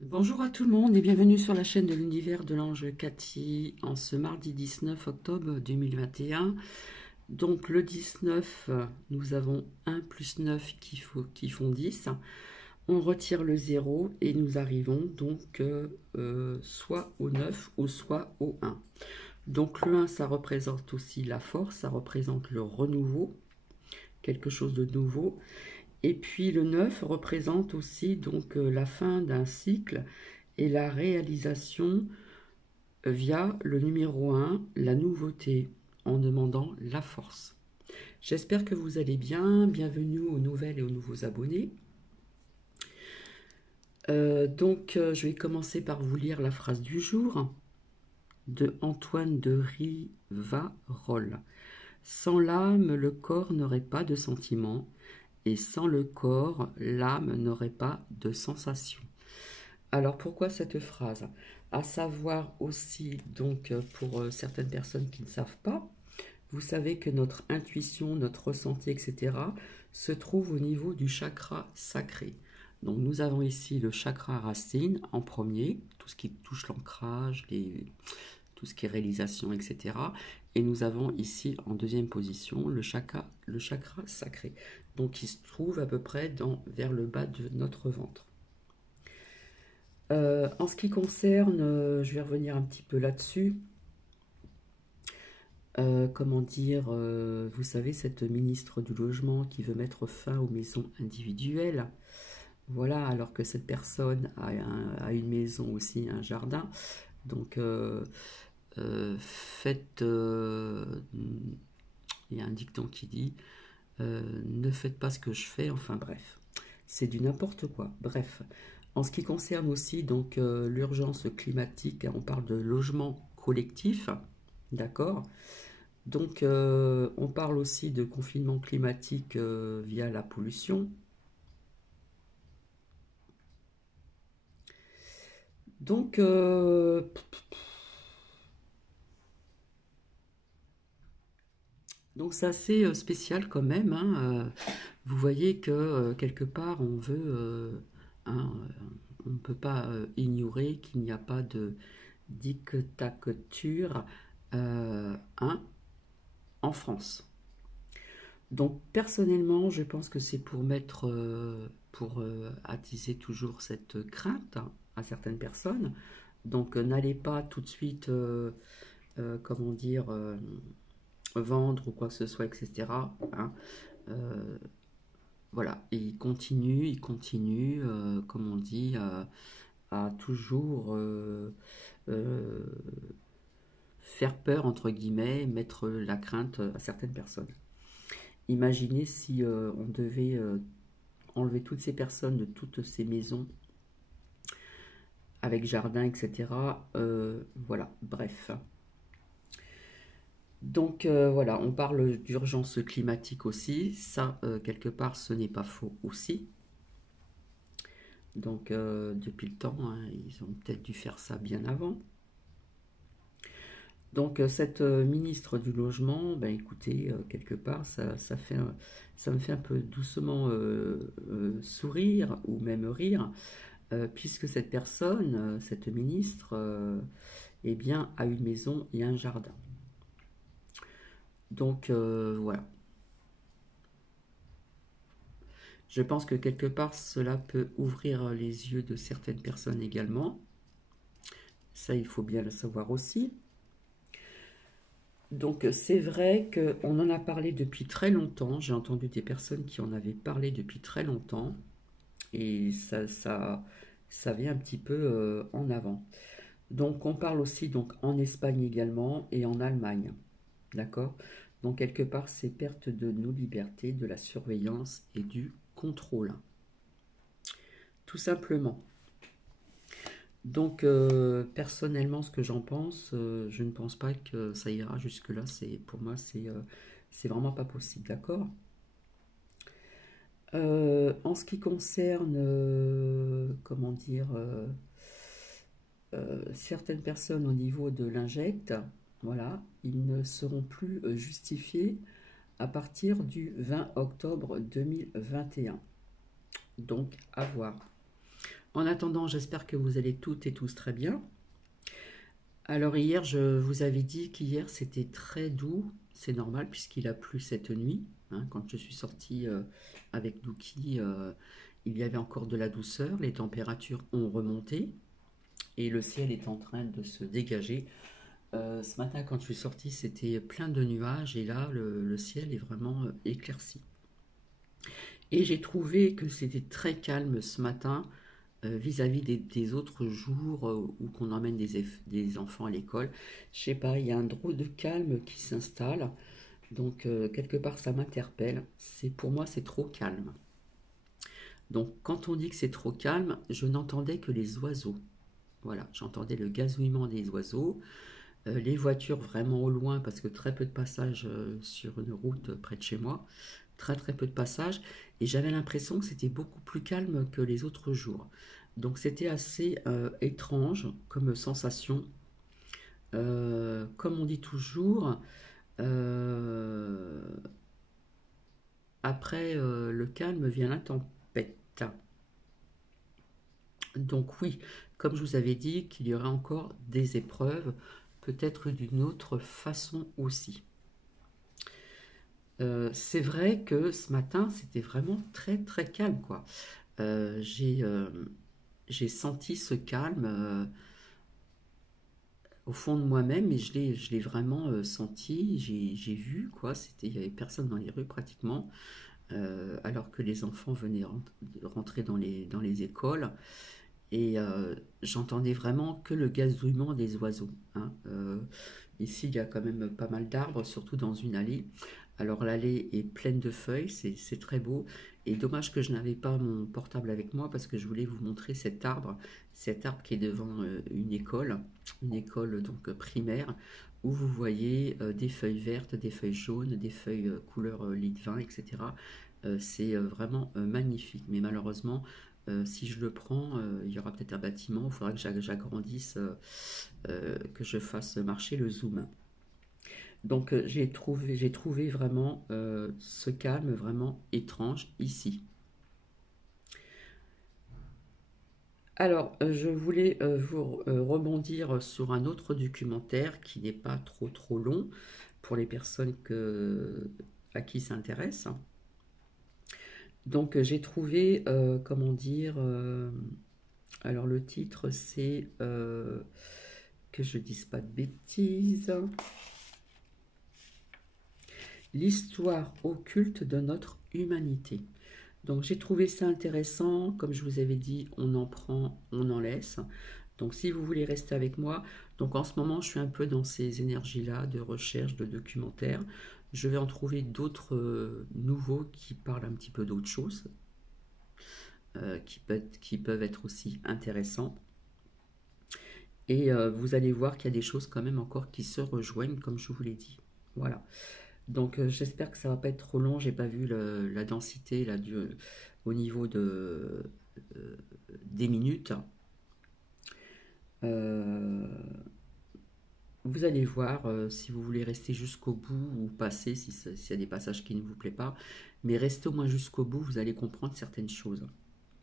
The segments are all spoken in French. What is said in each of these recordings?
Bonjour à tout le monde et bienvenue sur la chaîne de l'univers de l'ange Cathy en ce mardi 19 octobre 2021. Donc le 19, nous avons 1 plus 9 qui font 10. On retire le 0 et nous arrivons donc soit au 9 ou soit au 1. Donc le 1, ça représente aussi la force, ça représente le renouveau, quelque chose de nouveau. Et puis le 9 représente aussi donc la fin d'un cycle et la réalisation via le numéro 1, la nouveauté, en demandant la force. J'espère que vous allez bien. Bienvenue aux nouvelles et aux nouveaux abonnés. Je vais commencer par vous lire la phrase du jour de Antoine de Rivarol. Sans l'âme, le corps n'aurait pas de sentiment, et sans le corps, l'âme n'aurait pas de sensation. Alors pourquoi cette phrase? À savoir aussi, donc pour certaines personnes qui ne savent pas, vous savez que notre intuition, notre ressenti, etc. se trouve au niveau du chakra sacré. Donc nous avons ici le chakra racine en premier, tout ce qui touche l'ancrage, tout ce qui est réalisation, etc. Et nous avons ici en deuxième position le chakra sacré, donc qui se trouve à peu près vers le bas de notre ventre. En ce qui concerne, je vais revenir un petit peu là-dessus. Comment dire, vous savez, cette ministre du Logement qui veut mettre fin aux maisons individuelles. Voilà, alors que cette personne a une maison aussi, un jardin. Donc, faites. Il y a un dicton qui dit ne faites pas ce que je fais. Enfin, bref, c'est du n'importe quoi. Bref. En ce qui concerne aussi donc l'urgence climatique, on parle de logement collectif, d'accord? Donc on parle aussi de confinement climatique via la pollution. Donc donc c'est assez spécial quand même, hein. Vous voyez que quelque part on veut, on ne peut pas ignorer qu'il n'y a pas de dictature hein, en France. Donc personnellement, je pense que c'est pour mettre, pour attiser toujours cette crainte à certaines personnes. Donc n'allez pas tout de suite, comment dire, vendre ou quoi que ce soit, etc. Hein. Euh, voilà, et il continue, comme on dit, à toujours euh, faire peur, entre guillemets, mettre la crainte à certaines personnes. Imaginez si on devait enlever toutes ces personnes de toutes ces maisons avec jardin, etc. Voilà, bref. Donc voilà, on parle d'urgence climatique aussi. Ça, quelque part, ce n'est pas faux aussi. Donc depuis le temps, hein, ils ont peut-être dû faire ça bien avant. Donc cette ministre du logement, ben écoutez, quelque part, ça me fait un peu doucement sourire ou même rire, puisque cette personne, cette ministre, eh bien, a une maison et un jardin. Donc voilà. Je pense que quelque part, cela peut ouvrir les yeux de certaines personnes également. Ça, il faut bien le savoir aussi. Donc c'est vrai qu'on en a parlé depuis très longtemps. J'ai entendu des personnes qui en avaient parlé depuis très longtemps. Et ça vient un petit peu en avant. Donc on parle aussi donc en Espagne également et en Allemagne. D'accord? Donc quelque part, c'est perte de nos libertés, de la surveillance et du contrôle. Tout simplement. Donc personnellement, ce que j'en pense, je ne pense pas que ça ira jusque-là. Pour moi, c'est vraiment pas possible, d'accord? En ce qui concerne, comment dire, certaines personnes au niveau de l'injecte, voilà, ils ne seront plus justifiés à partir du 20 octobre 2021. Donc, à voir. En attendant, j'espère que vous allez toutes et tous très bien. Alors hier, je vous avais dit qu'hier c'était très doux, c'est normal puisqu'il a plu cette nuit, hein. Quand je suis sortie avec Douki, il y avait encore de la douceur, les températures ont remonté et le ciel est en train de se dégager. Ce matin, quand je suis sortie, c'était plein de nuages et là, le ciel est vraiment éclairci. Et j'ai trouvé que c'était très calme ce matin vis-à-vis des autres jours où qu'on emmène des enfants à l'école. Je sais pas, il y a un drôle de calme qui s'installe. Donc quelque part ça m'interpelle. Pour moi c'est trop calme. Donc quand on dit que c'est trop calme, je n'entendais que les oiseaux. Voilà, j'entendais le gazouillement des oiseaux, les voitures vraiment au loin parce que très peu de passages sur une route près de chez moi, très très peu de passages, et j'avais l'impression que c'était beaucoup plus calme que les autres jours. Donc c'était assez étrange comme sensation. Comme on dit toujours, euh, après le calme vient la tempête. Donc oui, comme je vous avais dit, qu'il y aurait encore des épreuves, peut-être d'une autre façon aussi. C'est vrai que ce matin, c'était vraiment très très calme, quoi. Euh, j'ai euh, j'ai senti ce calme au fond de moi-même et je l'ai vraiment senti, j'ai vu, quoi. Il y avait personne dans les rues pratiquement, alors que les enfants venaient rentrer dans les écoles. Et j'entendais vraiment que le gazouillement des oiseaux, hein. Ici, il y a quand même pas mal d'arbres, surtout dans une allée. Alors l'allée est pleine de feuilles, c'est très beau. Et dommage que je n'avais pas mon portable avec moi parce que je voulais vous montrer cet arbre qui est devant une école donc primaire, où vous voyez des feuilles vertes, des feuilles jaunes, des feuilles couleur lit de vin, etc. C'est vraiment magnifique. Mais malheureusement, si je le prends, il y aura peut-être un bâtiment, il faudra que j'agrandisse, que je fasse marcher le zoom. Donc j'ai trouvé vraiment ce calme vraiment étrange ici. Alors, je voulais vous rebondir sur un autre documentaire qui n'est pas trop trop long pour les personnes à qui ça intéresse. Donc j'ai trouvé, comment dire, alors le titre c'est, que je dise pas de bêtises, l'histoire occulte de notre humanité. Donc j'ai trouvé ça intéressant, comme je vous avais dit, on en prend, on en laisse. Donc si vous voulez rester avec moi, donc en ce moment je suis un peu dans ces énergies-là de recherche, de documentaires. Je vais en trouver d'autres nouveaux qui parlent un petit peu d'autre chose, qui peuvent être aussi intéressants. Et vous allez voir qu'il y a des choses quand même encore qui se rejoignent, comme je vous l'ai dit. Voilà. Donc j'espère que ça va pas être trop long. J'ai pas vu la densité là, au niveau euh, des minutes. Euh, vous allez voir si vous voulez rester jusqu'au bout ou passer s'il y a des passages qui ne vous plaisent pas. Mais restez au moins jusqu'au bout, vous allez comprendre certaines choses,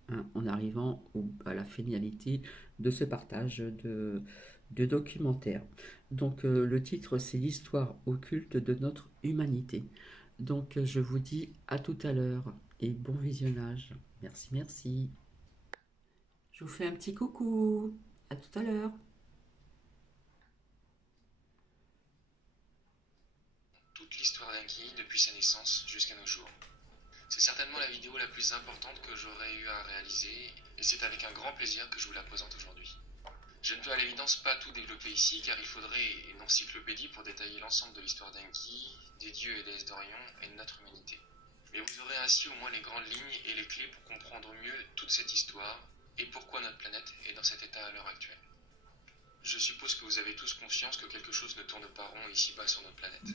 hein, en arrivant à la finalité de ce partage de documentaire. Donc le titre c'est l'histoire occulte de notre humanité. Donc je vous dis à tout à l'heure et bon visionnage. Merci, merci. Je vous fais un petit coucou. À tout à l'heure. Toute l'histoire d'Anki depuis sa naissance jusqu'à nos jours. C'est certainement la vidéo la plus importante que j'aurais eu à réaliser et c'est avec un grand plaisir que je vous la présente aujourd'hui. Je ne peux à l'évidence pas tout développer ici car il faudrait une encyclopédie pour détailler l'ensemble de l'histoire d'Anki, des dieux et déesses d'Orion et de notre humanité. Mais vous aurez ainsi au moins les grandes lignes et les clés pour comprendre mieux toute cette histoire et pourquoi notre planète est dans cet état à l'heure actuelle. Je suppose que vous avez tous conscience que quelque chose ne tourne pas rond ici-bas sur notre planète.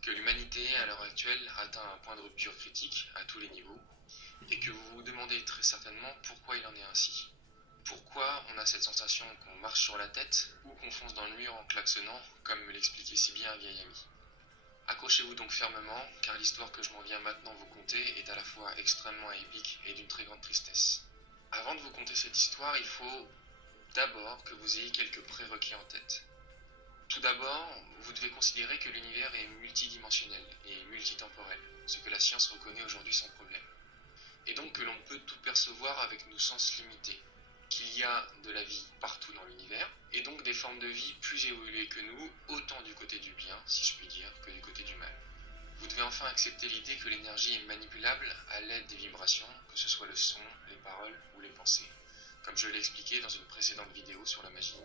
Que l'humanité, à l'heure actuelle, atteint un point de rupture critique à tous les niveaux, et que vous vous demandez très certainement pourquoi il en est ainsi. Pourquoi on a cette sensation qu'on marche sur la tête ou qu'on fonce dans le mur en klaxonnant, comme me l'expliquait si bien un vieil ami. Accrochez-vous donc fermement, car l'histoire que je m'en viens maintenant vous conter est à la fois extrêmement épique et d'une très grande tristesse. Avant de vous conter cette histoire, il faut d'abord que vous ayez quelques prérequis en tête. Tout d'abord, vous devez considérer que l'univers est multidimensionnel et multitemporel, ce que la science reconnaît aujourd'hui sans problème. Et donc que l'on peut tout percevoir avec nos sens limités, qu'il y a de la vie partout dans l'univers, et donc des formes de vie plus évoluées que nous, autant du côté du bien, si je puis dire, que du côté du mal. Vous devez enfin accepter l'idée que l'énergie est manipulable à l'aide des vibrations, que ce soit le son, les paroles ou les pensées, comme je l'ai expliqué dans une précédente vidéo sur la magie.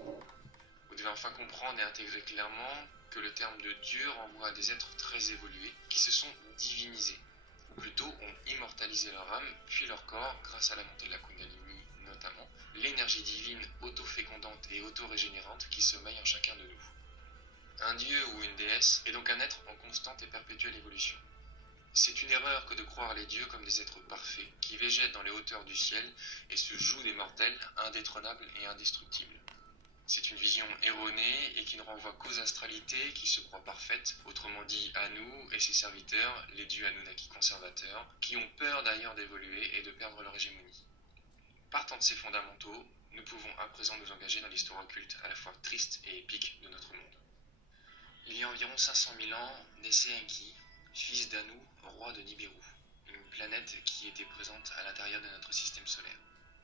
Vous devez enfin comprendre et intégrer clairement que le terme de Dieu renvoie à des êtres très évolués qui se sont divinisés. Plutôt ont immortalisé leur âme, puis leur corps, grâce à la montée de la Kundalini notamment, l'énergie divine auto-fécondante et auto-régénérante qui sommeille en chacun de nous. Un dieu ou une déesse est donc un être en constante et perpétuelle évolution. C'est une erreur que de croire les dieux comme des êtres parfaits, qui végètent dans les hauteurs du ciel et se jouent des mortels, indétrônables et indestructibles. C'est une vision erronée et qui ne renvoie qu'aux astralités qui se croient parfaites, autrement dit à nous et ses serviteurs, les dieux Anunnaki conservateurs, qui ont peur d'ailleurs d'évoluer et de perdre leur hégémonie. Partant de ces fondamentaux, nous pouvons à présent nous engager dans l'histoire occulte à la fois triste et épique de notre monde. Il y a environ 500 000 ans, naissait Enki, fils d'Anu, roi de Nibiru, une planète qui était présente à l'intérieur de notre système solaire.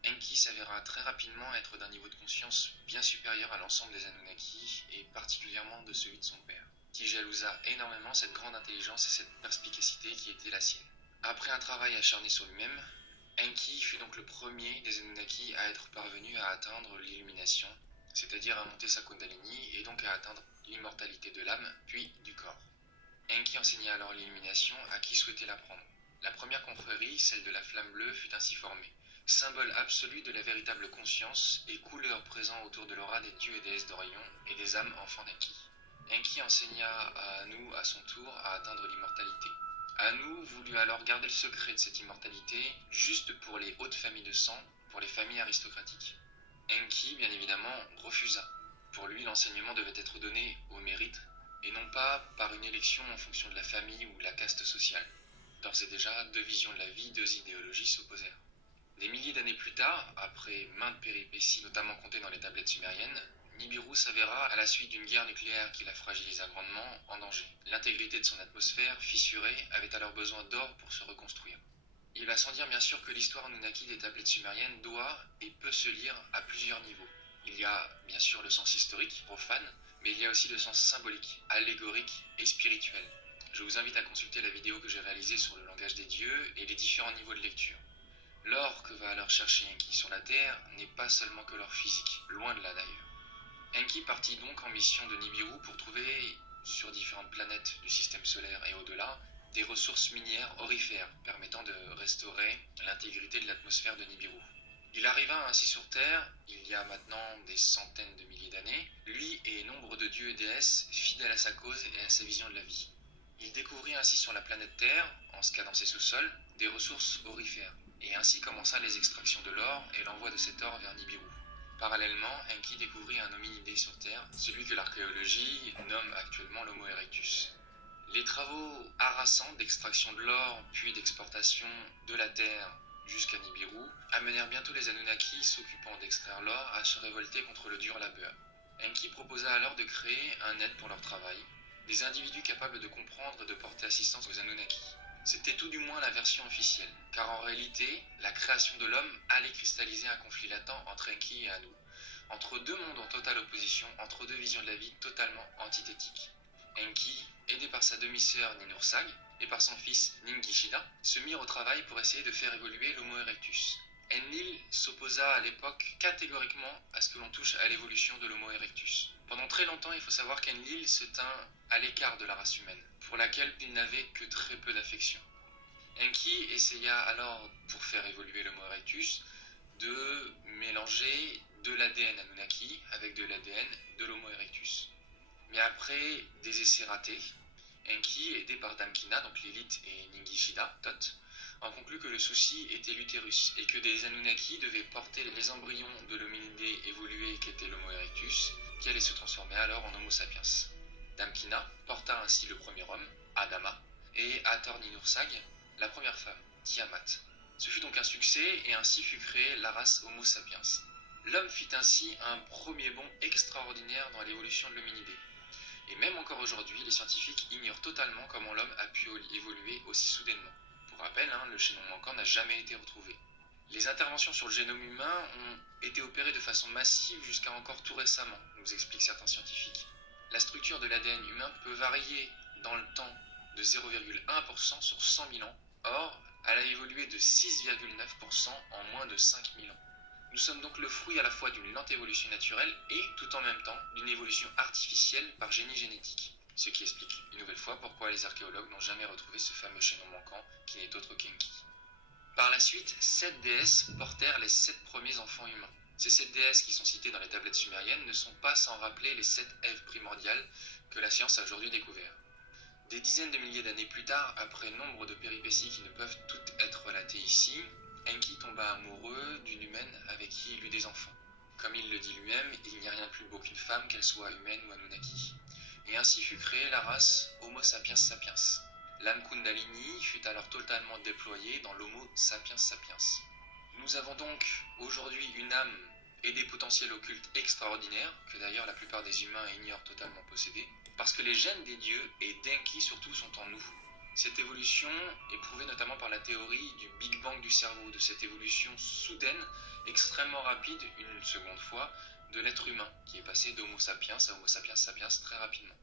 Enki s'avéra très rapidement être d'un niveau de conscience bien supérieur à l'ensemble des Anunnaki et particulièrement de celui de son père, qui jalousa énormément cette grande intelligence et cette perspicacité qui était la sienne. Après un travail acharné sur lui-même, Enki fut donc le premier des Anunnaki à être parvenu à atteindre l'illumination, c'est-à-dire à monter sa Kundalini et donc à atteindre l'immortalité de l'âme puis du corps. Enki enseigna alors l'illumination à qui souhaitait l'apprendre. La première confrérie, celle de la flamme bleue, fut ainsi formée, symbole absolu de la véritable conscience et couleur présent autour de l'aura des dieux et déesses d'Orion et des âmes enfants d'Enki. Enki enseigna à Anu à son tour à atteindre l'immortalité. Anu voulut alors garder le secret de cette immortalité juste pour les hautes familles de sang, pour les familles aristocratiques. Enki, bien évidemment, refusa. Pour lui, l'enseignement devait être donné au mérite et non pas par une élection en fonction de la famille ou de la caste sociale. D'ores et déjà, deux visions de la vie, deux idéologies s'opposèrent. Des milliers d'années plus tard, après maintes péripéties notamment comptées dans les tablettes sumériennes, Nibiru s'avéra, à la suite d'une guerre nucléaire qui la fragilisa grandement, en danger. L'intégrité de son atmosphère, fissurée, avait alors besoin d'or pour se reconstruire. Il va sans dire bien sûr que l'histoire Anunnaki des tablettes sumériennes doit et peut se lire à plusieurs niveaux. Il y a bien sûr le sens historique, profane, mais il y a aussi le sens symbolique, allégorique et spirituel. Je vous invite à consulter la vidéo que j'ai réalisée sur le langage des dieux et les différents niveaux de lecture. L'or que va alors chercher Enki sur la Terre n'est pas seulement que l'or physique, loin de là d'ailleurs. Enki partit donc en mission de Nibiru pour trouver, sur différentes planètes du système solaire et au-delà, des ressources minières aurifères permettant de restaurer l'intégrité de l'atmosphère de Nibiru. Il arriva ainsi sur Terre, il y a maintenant des centaines de milliers d'années, lui et nombre de dieux et déesses fidèles à sa cause et à sa vision de la vie. Il découvrit ainsi sur la planète Terre, en scannant ses sous-sols, des ressources aurifères, et ainsi commença les extractions de l'or et l'envoi de cet or vers Nibiru. Parallèlement, Enki découvrit un hominidé sur Terre, celui que l'archéologie nomme actuellement l'Homo erectus. Les travaux harassants d'extraction de l'or puis d'exportation de la Terre jusqu'à Nibiru amenèrent bientôt les Anunnaki s'occupant d'extraire l'or à se révolter contre le dur labeur. Enki proposa alors de créer un aide pour leur travail, des individus capables de comprendre et de porter assistance aux Anunnaki. C'était tout du moins la version officielle, car en réalité, la création de l'homme allait cristalliser un conflit latent entre Enki et Anu, entre deux mondes en totale opposition, entre deux visions de la vie totalement antithétiques. Enki, aidé par sa demi-sœur Ninursag et par son fils Ningishida, se mirent au travail pour essayer de faire évoluer l'Homo erectus. Enlil s'opposa à l'époque catégoriquement à ce que l'on touche à l'évolution de l'Homo erectus. Pendant très longtemps, il faut savoir qu'Enlil se tint à l'écart de la race humaine, pour laquelle il n'avait que très peu d'affection. Enki essaya alors, pour faire évoluer l'Homo erectus, de mélanger de l'ADN Anunnaki avec de l'ADN de l'Homo erectus. Mais après des essais ratés, Enki, aidé par Damkina, donc Lilith et Ningishida, Thoth, en conclut que le souci était l'utérus et que des Anunnaki devaient porter les embryons de l'hominidé évolué qu'était l'Homo erectus, qui allait se transformer alors en Homo sapiens. Damkina porta ainsi le premier homme, Adama, et Hathor Ninursag, la première femme, Tiamat. Ce fut donc un succès et ainsi fut créée la race Homo sapiens. L'homme fit ainsi un premier bond extraordinaire dans l'évolution de l'hominidé. Et même encore aujourd'hui, les scientifiques ignorent totalement comment l'homme a pu évoluer aussi soudainement. Pour rappel, le chaînon manquant n'a jamais été retrouvé. Les interventions sur le génome humain ont été opérées de façon massive jusqu'à encore tout récemment, nous expliquent certains scientifiques. La structure de l'ADN humain peut varier dans le temps de 0,1% sur 100 000 ans. Or, elle a évolué de 6,9% en moins de 5 000 ans. Nous sommes donc le fruit à la fois d'une lente évolution naturelle et, tout en même temps, d'une évolution artificielle par génie génétique. Ce qui explique une nouvelle fois pourquoi les archéologues n'ont jamais retrouvé ce fameux chaînon manquant qui n'est autre qu'Enki. Par la suite, 7 déesses portèrent les 7 premiers enfants humains. Ces 7 déesses qui sont citées dans les tablettes sumériennes ne sont pas sans rappeler les 7 Èves primordiales que la science a aujourd'hui découvertes. Des dizaines de milliers d'années plus tard, après nombre de péripéties qui ne peuvent toutes être relatées ici, Enki tomba amoureux d'une humaine avec qui il eut des enfants. Comme il le dit lui-même, il n'y a rien de plus beau qu'une femme, qu'elle soit humaine ou Anunnaki. Et ainsi fut créée la race Homo sapiens sapiens. L'âme Kundalini fut alors totalement déployée dans l'Homo sapiens sapiens. Nous avons donc aujourd'hui une âme et des potentiels occultes extraordinaires, que d'ailleurs la plupart des humains ignorent totalement posséder, parce que les gènes des dieux et d'Enki surtout sont en nous. Cette évolution est prouvée notamment par la théorie du Big Bang du cerveau, de cette évolution soudaine, extrêmement rapide, une seconde fois, de l'être humain, qui est passé d'Homo sapiens à Homo sapiens sapiens très rapidement.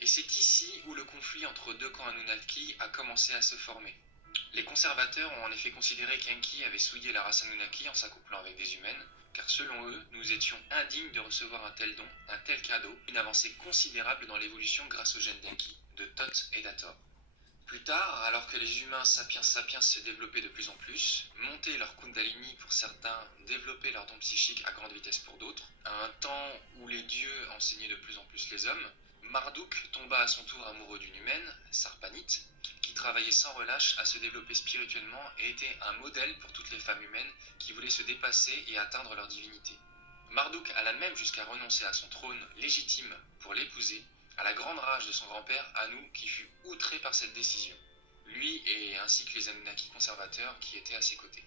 Et c'est ici où le conflit entre deux camps Anunnaki a commencé à se former. Les conservateurs ont en effet considéré qu'Enki avait souillé la race Anunnaki en s'accouplant avec des humaines, car selon eux, nous étions indignes de recevoir un tel don, un tel cadeau, une avancée considérable dans l'évolution grâce aux gènes d'Enki, de Thoth et d'Hathor. Plus tard, alors que les humains sapiens sapiens se développaient de plus en plus, montaient leur kundalini pour certains, développaient leur don psychique à grande vitesse pour d'autres, à un temps où les dieux enseignaient de plus en plus les hommes, Marduk tomba à son tour amoureux d'une humaine, Sarpanite, qui travaillait sans relâche à se développer spirituellement et était un modèle pour toutes les femmes humaines qui voulaient se dépasser et atteindre leur divinité. Marduk alla même jusqu'à renoncer à son trône légitime pour l'épouser, à la grande rage de son grand-père Anu qui fut outré par cette décision, lui et ainsi que les Anunnaki conservateurs qui étaient à ses côtés.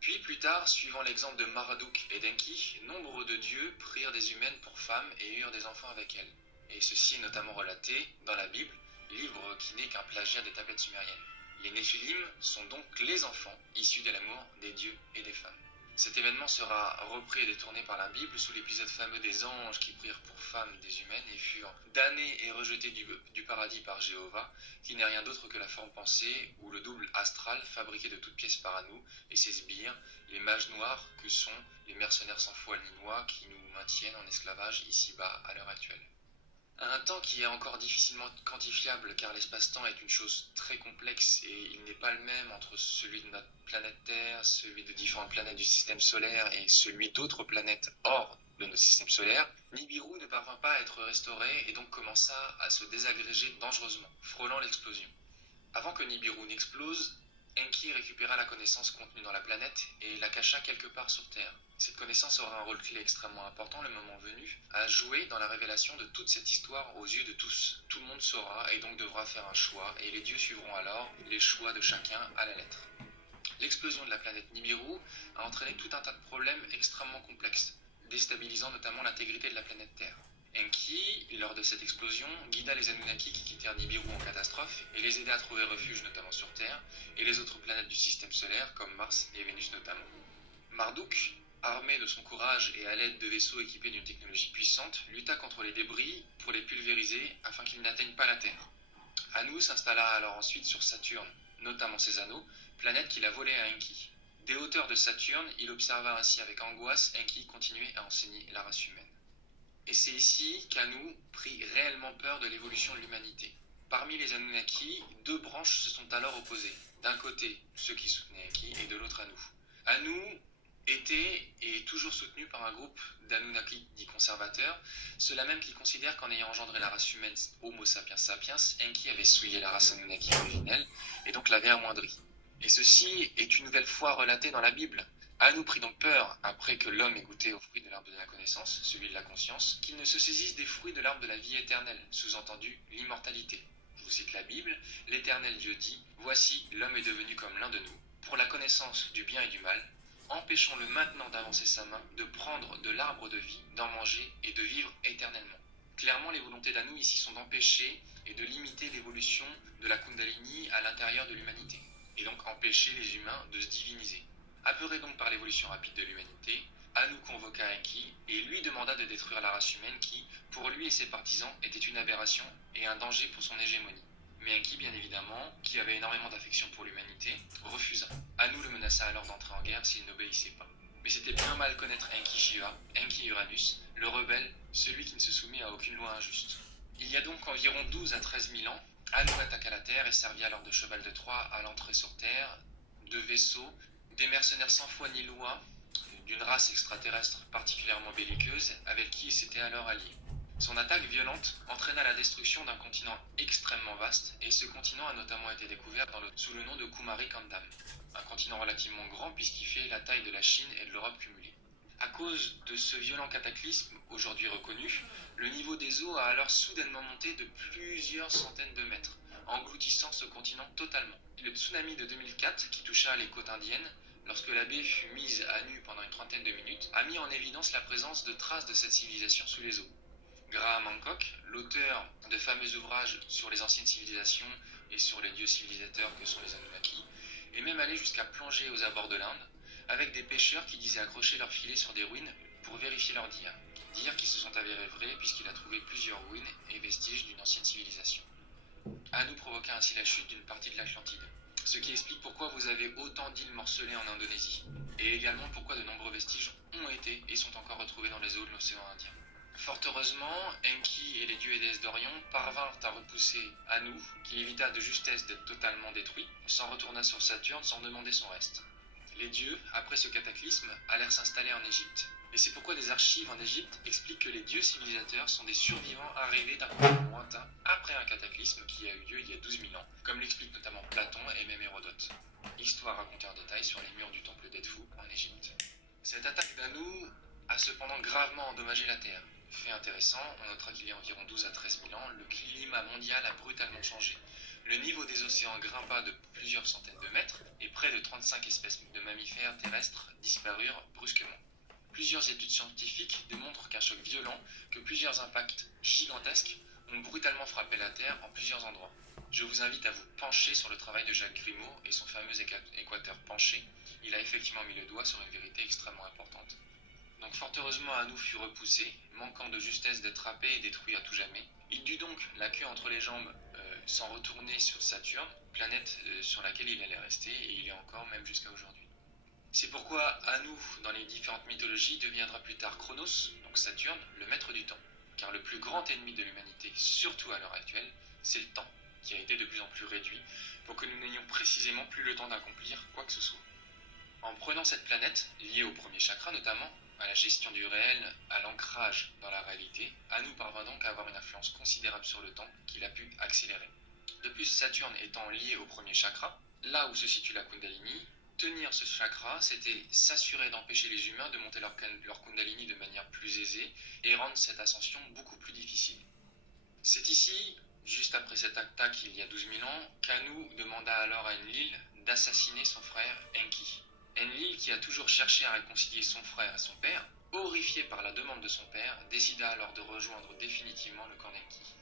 Puis plus tard, suivant l'exemple de Marduk et d'Enki, nombre de dieux prirent des humaines pour femmes et eurent des enfants avec elles. Et ceci est notamment relaté dans la Bible, livre qui n'est qu'un plagiat des tablettes sumériennes. Les Néphilim sont donc les enfants issus de l'amour des dieux et des femmes. Cet événement sera repris et détourné par la Bible sous l'épisode fameux des anges qui prirent pour femmes des humaines et furent damnés et rejetés du paradis par Jéhovah, qui n'est rien d'autre que la forme pensée ou le double astral fabriqué de toutes pièces par Anu et ses sbires, les mages noirs que sont les mercenaires sans foi ni loi qui nous maintiennent en esclavage ici-bas à l'heure actuelle. Un temps qui est encore difficilement quantifiable car l'espace-temps est une chose très complexe et il n'est pas le même entre celui de notre planète Terre, celui de différentes planètes du système solaire et celui d'autres planètes hors de notre système solaire, Nibiru ne parvint pas à être restauré et donc commença à se désagréger dangereusement, frôlant l'explosion. Avant que Nibiru n'explose, Enki récupéra la connaissance contenue dans la planète et la cacha quelque part sur Terre. Cette connaissance aura un rôle clé extrêmement important le moment venu, à jouer dans la révélation de toute cette histoire aux yeux de tous. Tout le monde saura et donc devra faire un choix, et les dieux suivront alors les choix de chacun à la lettre. L'explosion de la planète Nibiru a entraîné tout un tas de problèmes extrêmement complexes, déstabilisant notamment l'intégrité de la planète Terre. Enki, lors de cette explosion, guida les Anunnaki qui quittèrent Nibiru en catastrophe et les aida à trouver refuge notamment sur Terre et les autres planètes du système solaire comme Mars et Vénus notamment. Marduk, armé de son courage et à l'aide de vaisseaux équipés d'une technologie puissante, lutta contre les débris pour les pulvériser afin qu'ils n'atteignent pas la Terre. Anu s'installa alors ensuite sur Saturne, notamment ses anneaux, planète qu'il a volée à Enki. Des hauteurs de Saturne, il observa ainsi avec angoisse Enki continuer à enseigner la race humaine. Et c'est ici qu'Anu prit réellement peur de l'évolution de l'humanité. Parmi les Anunnaki, deux branches se sont alors opposées. D'un côté, ceux qui soutenaient Enki, et de l'autre Anu. Anu était et est toujours soutenu par un groupe d'Anunnaki dits conservateurs, ceux-là même qui considèrent qu'en ayant engendré la race humaine Homo sapiens sapiens, Enki avait souillé la race Anunnaki originelle et donc l'avait amoindrie. Et ceci est une nouvelle fois relaté dans la Bible. Anu prit donc peur, après que l'homme ait goûté au fruit de l'arbre de la connaissance, celui de la conscience, qu'il ne se saisisse des fruits de l'arbre de la vie éternelle, sous-entendu l'immortalité. Je vous cite la Bible, l'Éternel Dieu dit « Voici, l'homme est devenu comme l'un de nous, pour la connaissance du bien et du mal, empêchons-le maintenant d'avancer sa main, de prendre de l'arbre de vie, d'en manger et de vivre éternellement. Clairement, les volontés d'Anu ici sont d'empêcher et de limiter l'évolution de la Kundalini à l'intérieur de l'humanité, et donc empêcher les humains de se diviniser. Apeuré donc par l'évolution rapide de l'humanité, Anu convoqua Enki et lui demanda de détruire la race humaine qui, pour lui et ses partisans, était une aberration et un danger pour son hégémonie. Mais Enki, bien évidemment, qui avait énormément d'affection pour l'humanité, refusa. Anu le menaça alors d'entrer en guerre s'il n'obéissait pas. Mais c'était bien mal connaître Enki Shiva, Enki Uranus, le rebelle, celui qui ne se soumet à aucune loi injuste. Il y a donc environ 12 à 13 000 ans, Anu attaqua la Terre et servit alors de cheval de Troie à l'entrée sur Terre, de vaisseaux, des mercenaires sans foi ni loi, d'une race extraterrestre particulièrement belliqueuse avec qui il s'était alors allié. Son attaque violente entraîna la destruction d'un continent extrêmement vaste et ce continent a notamment été découvert sous le nom de Kumari Kandam, un continent relativement grand puisqu'il fait la taille de la Chine et de l'Europe cumulée. À cause de ce violent cataclysme, aujourd'hui reconnu, le niveau des eaux a alors soudainement monté de plusieurs centaines de mètres, engloutissant ce continent totalement. Le tsunami de 2004 qui toucha les côtes indiennes, lorsque la baie fut mise à nu pendant une trentaine de minutes, a mis en évidence la présence de traces de cette civilisation sous les eaux. Graham Hancock, l'auteur de fameux ouvrages sur les anciennes civilisations et sur les dieux civilisateurs que sont les Anunnaki, est même allé jusqu'à plonger aux abords de l'Inde, avec des pêcheurs qui disaient accrocher leurs filets sur des ruines pour vérifier leurs dires. Dires qui se sont avérés vrais puisqu'il a trouvé plusieurs ruines et vestiges d'une ancienne civilisation. Anu provoqua ainsi la chute d'une partie de l'Atlantide, ce qui explique pourquoi vous avez autant d'îles morcelées en Indonésie, et également pourquoi de nombreux vestiges ont été et sont encore retrouvés dans les eaux de l'océan Indien. Fort heureusement, Enki et les dieux et déesses d'Orion parvinrent à repousser Anu, qui évita de justesse d'être totalement détruit, s'en retourna sur Saturne sans demander son reste. Les dieux, après ce cataclysme, allèrent s'installer en Égypte. Et c'est pourquoi des archives en Égypte expliquent que les dieux civilisateurs sont des survivants arrivés d'un continent lointain après un cataclysme qui a eu lieu il y a 12 000 ans, comme l'expliquent notamment Platon et même Hérodote. Histoire racontée en détail sur les murs du temple d'Edfu en Égypte. Cette attaque d'Anu a cependant gravement endommagé la Terre. Fait intéressant, on notera qu'il y a environ 12 à 13 000 ans, le climat mondial a brutalement changé. Le niveau des océans grimpa de plusieurs centaines de mètres et près de 35 espèces de mammifères terrestres disparurent brusquement. Plusieurs études scientifiques démontrent qu'un choc violent, que plusieurs impacts gigantesques ont brutalement frappé la Terre en plusieurs endroits. Je vous invite à vous pencher sur le travail de Jacques Grimaud et son fameux équateur penché. Il a effectivement mis le doigt sur une vérité extrêmement importante. Donc fort heureusement Anu fut repoussé, manquant de justesse d'être happé et détruit à tout jamais. Il dut donc, la queue entre les jambes, s'en retourner sur Saturne, planète sur laquelle il allait rester et il est encore même jusqu'à aujourd'hui. C'est pourquoi Anu, dans les différentes mythologies, deviendra plus tard Chronos, donc Saturne, le maître du temps. Car le plus grand ennemi de l'humanité, surtout à l'heure actuelle, c'est le temps, qui a été de plus en plus réduit pour que nous n'ayons précisément plus le temps d'accomplir quoi que ce soit. En prenant cette planète, liée au premier chakra notamment, à la gestion du réel, à l'ancrage dans la réalité, Anu parvint donc à avoir une influence considérable sur le temps qu'il a pu accélérer. De plus, Saturne étant lié au premier chakra, là où se situe la Kundalini, tenir ce chakra, c'était s'assurer d'empêcher les humains de monter leur Kundalini de manière plus aisée et rendre cette ascension beaucoup plus difficile. C'est ici, juste après cette attaque il y a 12 000 ans, qu'Anu demanda alors à Enlil d'assassiner son frère Enki. Enlil, qui a toujours cherché à réconcilier son frère et son père, horrifié par la demande de son père, décida alors de rejoindre définitivement le camp d'Enki.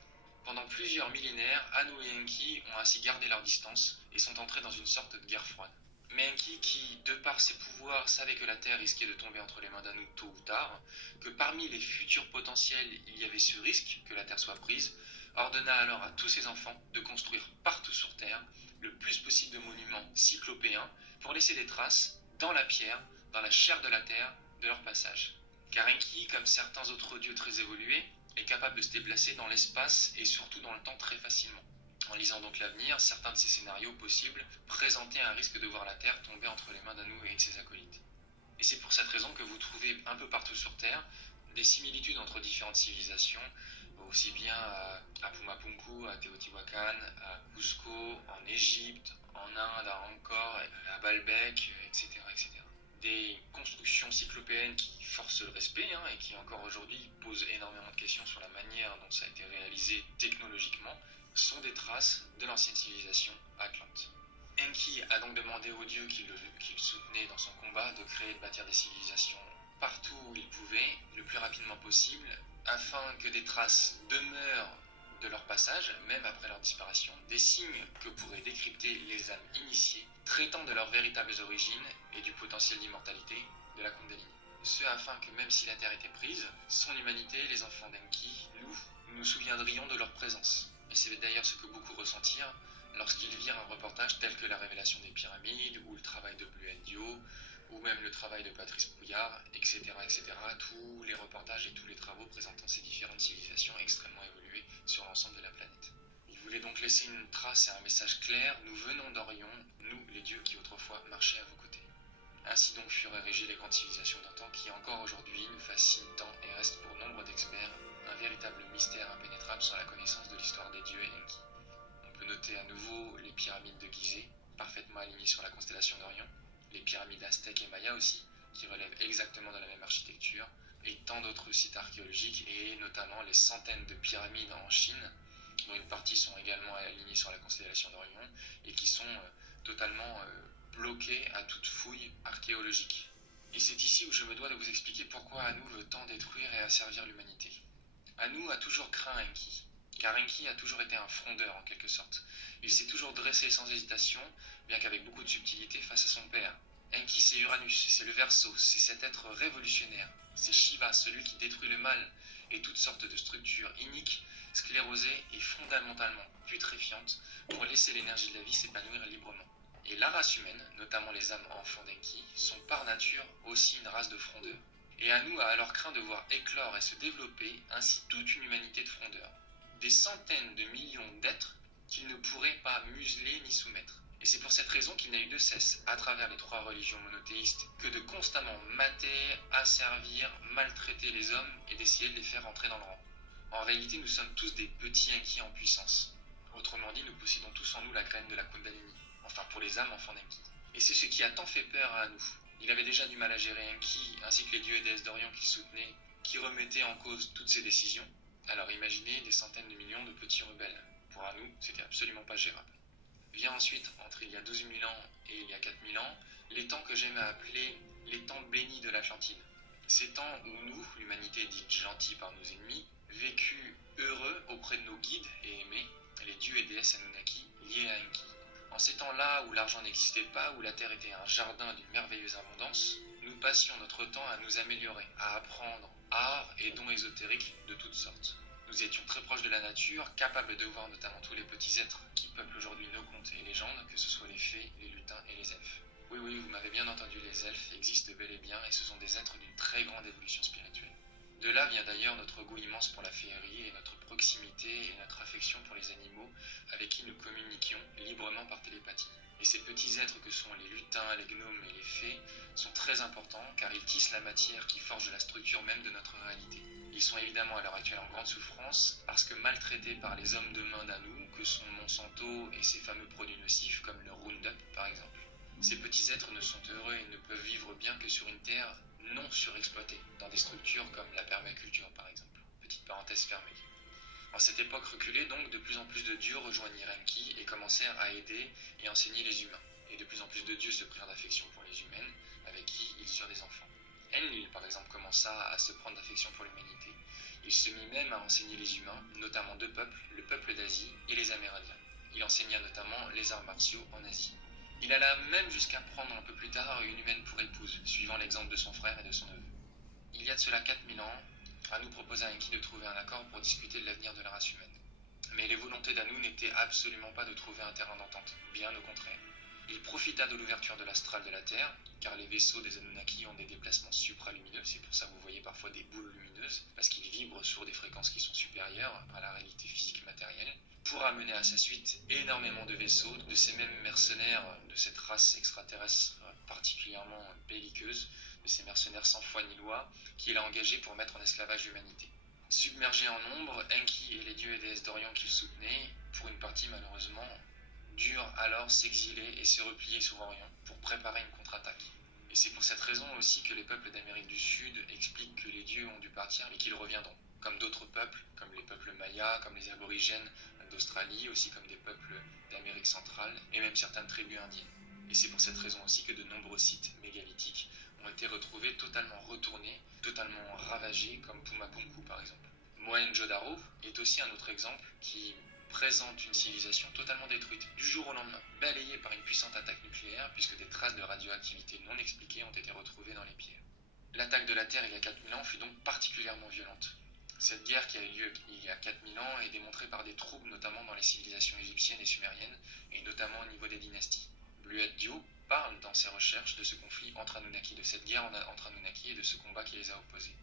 Pendant plusieurs millénaires, Anu et Enki ont ainsi gardé leur distance et sont entrés dans une sorte de guerre froide. Mais Enki, qui, de par ses pouvoirs, savait que la Terre risquait de tomber entre les mains d'Anu tôt ou tard, que parmi les futurs potentiels, il y avait ce risque que la Terre soit prise, ordonna alors à tous ses enfants de construire partout sur Terre le plus possible de monuments cyclopéens pour laisser des traces dans la pierre, dans la chair de la Terre, de leur passage. Car Enki, comme certains autres dieux très évolués, est capable de se déplacer dans l'espace et surtout dans le temps très facilement. En lisant donc l'avenir, certains de ces scénarios possibles présentaient un risque de voir la Terre tomber entre les mains d'Anu et de ses acolytes. Et c'est pour cette raison que vous trouvez un peu partout sur Terre des similitudes entre différentes civilisations, aussi bien à Pumapunku, à Teotihuacan, à Cusco, en Égypte, en Inde, à Angkor, à Baalbek, etc., etc. Des constructions cyclopéennes qui forcent le respect et qui encore aujourd'hui posent énormément de questions sur la manière dont ça a été réalisé technologiquement, sont des traces de l'ancienne civilisation atlante. Enki a donc demandé aux dieux qui le soutenaient dans son combat de créer et de bâtir des civilisations partout où ils pouvaient, le plus rapidement possible, afin que des traces demeurent de leur passage, même après leur disparition, des signes que pourraient décrypter les âmes initiées, traitant de leurs véritables origines et du potentiel d'immortalité de la Kundalini. Ce afin que même si la Terre était prise, son humanité, les enfants d'Enki, nous souviendrions de leur présence. Et c'est d'ailleurs ce que beaucoup ressentirent lorsqu'ils virent un reportage tel que la révélation des pyramides, ou le travail de Bleu Endio, ou même le travail de Patrice Pouillard, etc., etc., tous les reportages et tous les travaux présentant ces différentes civilisations extrêmement évoluées sur l'ensemble de la planète. Il voulait donc laisser une trace et un message clair: nous venons d'Orion, nous, les dieux qui autrefois marchaient à vos côtés. Ainsi donc furent érigées les grandes civilisations d'antan qui encore aujourd'hui nous fascinent tant et restent pour nombre d'experts un véritable mystère impénétrable sur la connaissance de l'histoire des dieux et Enki. On peut noter à nouveau les pyramides de Gizeh, parfaitement alignées sur la constellation d'Orion, les pyramides aztèques et mayas aussi, qui relèvent exactement de la même architecture, et tant d'autres sites archéologiques, et notamment les centaines de pyramides en Chine, dont une partie sont également alignées sur la constellation d'Orion, et qui sont totalement bloquées à toute fouille archéologique. Et c'est ici où je me dois de vous expliquer pourquoi Anu veut tant détruire et asservir l'humanité. Anu a toujours craint Enki, car Enki a toujours été un frondeur en quelque sorte. Il s'est toujours dressé sans hésitation, bien qu'avec beaucoup de subtilité, face à son père. Enki, c'est Uranus, c'est le Verseau, c'est cet être révolutionnaire. C'est Shiva, celui qui détruit le mal et toutes sortes de structures iniques, sclérosées et fondamentalement putréfiantes pour laisser l'énergie de la vie s'épanouir librement. Et la race humaine, notamment les âmes enfants d'Enki, sont par nature aussi une race de frondeurs. Et Anu a alors craint de voir éclore et se développer ainsi toute une humanité de frondeurs. Des centaines de millions d'êtres qu'il ne pourrait pas museler ni soumettre. Et c'est pour cette raison qu'il n'a eu de cesse, à travers les 3 religions monothéistes, que de constamment mater, asservir, maltraiter les hommes et d'essayer de les faire entrer dans le rang. En réalité, nous sommes tous des petits Enki en puissance. Autrement dit, nous possédons tous en nous la graine de la Kundalini, enfin pour les âmes enfants d'Enki. Et c'est ce qui a tant fait peur à Anu. Il avait déjà du mal à gérer Enki, ainsi que les dieux et déesses d'Orion qu'il soutenait, qui remettaient en cause toutes ses décisions. Alors imaginez des centaines de millions de petits rebelles. Pour Anu, c'était absolument pas gérable. Vient ensuite, entre il y a 12 000 ans et il y a 4 000 ans, les temps que j'aime à appeler les temps bénis de l'Atlantide. Ces temps où nous, l'humanité dite gentille par nos ennemis, vécut heureux auprès de nos guides et aimés, les dieux et déesses Anunnaki liés à Enki. En ces temps-là où l'argent n'existait pas, où la terre était un jardin d'une merveilleuse abondance, nous passions notre temps à nous améliorer, à apprendre arts et dons ésotériques de toutes sortes. Nous étions très proches de la nature, capables de voir notamment tous les petits êtres qui peuplent aujourd'hui nos contes et légendes, que ce soit les fées, les lutins et les elfes. Oui, vous m'avez bien entendu, les elfes existent bel et bien et ce sont des êtres d'une très grande évolution spirituelle. De là vient d'ailleurs notre goût immense pour la féerie et notre proximité et notre affection pour les animaux avec qui nous communiquions librement par télépathie. Et ces petits êtres que sont les lutins, les gnomes et les fées sont très importants car ils tissent la matière qui forge la structure même de notre réalité. Ils sont évidemment à l'heure actuelle en grande souffrance parce que maltraités par les hommes de main d'Anu que sont Monsanto et ses fameux produits nocifs comme le Roundup par exemple. Ces petits êtres ne sont heureux et ne peuvent vivre bien que sur une terre non surexploitée, dans des structures comme la permaculture par exemple. Petite parenthèse fermée. En cette époque reculée donc, de plus en plus de dieux rejoignirent Enki et commencèrent à aider et enseigner les humains. Et de plus en plus de dieux se prirent d'affection pour les humaines, avec qui ils eurent des enfants. Enlil par exemple commença à se prendre d'affection pour l'humanité. Il se mit même à enseigner les humains, notamment 2 peuples, le peuple d'Asie et les Amérindiens. Il enseigna notamment les arts martiaux en Asie. Il alla même jusqu'à prendre un peu plus tard une humaine pour épouse, suivant l'exemple de son frère et de son neveu. Il y a de cela 4000 ans, Anu proposa à Enki de trouver un accord pour discuter de l'avenir de la race humaine. Mais les volontés d'Anu n'étaient absolument pas de trouver un terrain d'entente, bien au contraire. Il profita de l'ouverture de l'astral de la Terre, car les vaisseaux des Anunnaki ont des déplacements supralumineux, c'est pour ça que vous voyez parfois des boules lumineuses, parce qu'ils vibrent sur des fréquences qui sont supérieures à la réalité physique matérielle, pour amener à sa suite énormément de vaisseaux, de ces mêmes mercenaires de cette race extraterrestre particulièrement belliqueuse, de ces mercenaires sans foi ni loi, qu'il a engagés pour mettre en esclavage l'humanité. Submergés en nombre, Enki et les dieux et déesses d'Orion qu'il soutenait, pour une partie malheureusement, durent alors s'exiler et se replier sur Orion pour préparer une contre-attaque. Et c'est pour cette raison aussi que les peuples d'Amérique du Sud expliquent que les dieux ont dû partir mais qu'ils reviendront, comme d'autres peuples, comme les peuples mayas, comme les aborigènes d'Australie, aussi comme des peuples d'Amérique centrale et même certaines tribus indiennes. Et c'est pour cette raison aussi que de nombreux sites mégalithiques ont été retrouvés totalement retournés, totalement ravagés, comme Pumapunku par exemple. Mohenjo-Daro est aussi un autre exemple qui présente une civilisation totalement détruite, du jour au lendemain, balayée par une puissante attaque nucléaire, puisque des traces de radioactivité non expliquées ont été retrouvées dans les pierres. L'attaque de la Terre il y a 4000 ans fut donc particulièrement violente. Cette guerre qui a eu lieu il y a 4000 ans est démontrée par des troubles notamment dans les civilisations égyptiennes et sumériennes, et notamment au niveau des dynasties. Bluet Dio parle dans ses recherches de ce conflit entre Anunnaki, de cette guerre entre Anunnaki et de ce combat qui les a opposés.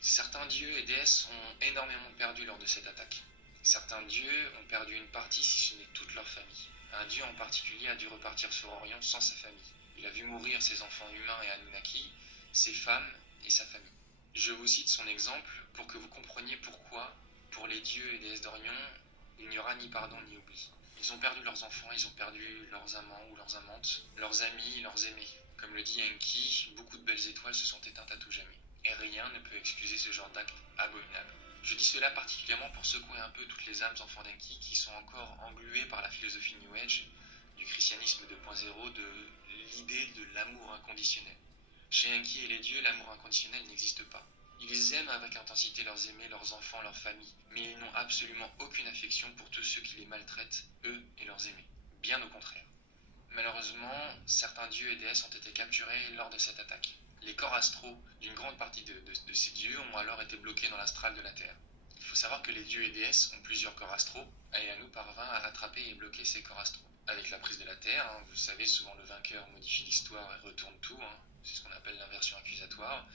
Certains dieux et déesses ont énormément perdu lors de cette attaque. Certains dieux ont perdu une partie, si ce n'est toute leur famille. Un dieu en particulier a dû repartir sur Orion sans sa famille. Il a vu mourir ses enfants humains et Anunnaki, ses femmes et sa famille. Je vous cite son exemple pour que vous compreniez pourquoi, pour les dieux et déesses d'Orion, il n'y aura ni pardon ni oubli. Ils ont perdu leurs enfants, ils ont perdu leurs amants ou leurs amantes, leurs amis, leurs aimés. Comme le dit Enki, beaucoup de belles étoiles se sont éteintes à tout jamais. Et rien ne peut excuser ce genre d'acte abominable. Je dis cela particulièrement pour secouer un peu toutes les âmes enfants d'Enki qui sont encore engluées par la philosophie New Age, du christianisme 2.0, de l'idée de l'amour inconditionnel. Chez Enki et les dieux, l'amour inconditionnel n'existe pas. Ils aiment avec intensité leurs aimés, leurs enfants, leurs familles, mais ils n'ont absolument aucune affection pour tous ceux qui les maltraitent, eux et leurs aimés. Bien au contraire. Malheureusement, certains dieux et déesses ont été capturés lors de cette attaque. Les corps astraux d'une grande partie de ces dieux ont alors été bloqués dans l'astral de la Terre. Il faut savoir que les dieux et déesses ont plusieurs corps astraux, et Anu parvint à rattraper et bloquer ces corps astraux. Avec la prise de la Terre, vous savez, souvent le vainqueur modifie l'histoire et retourne tout, c'est ce qu'on appelle l'inversion accusatoire.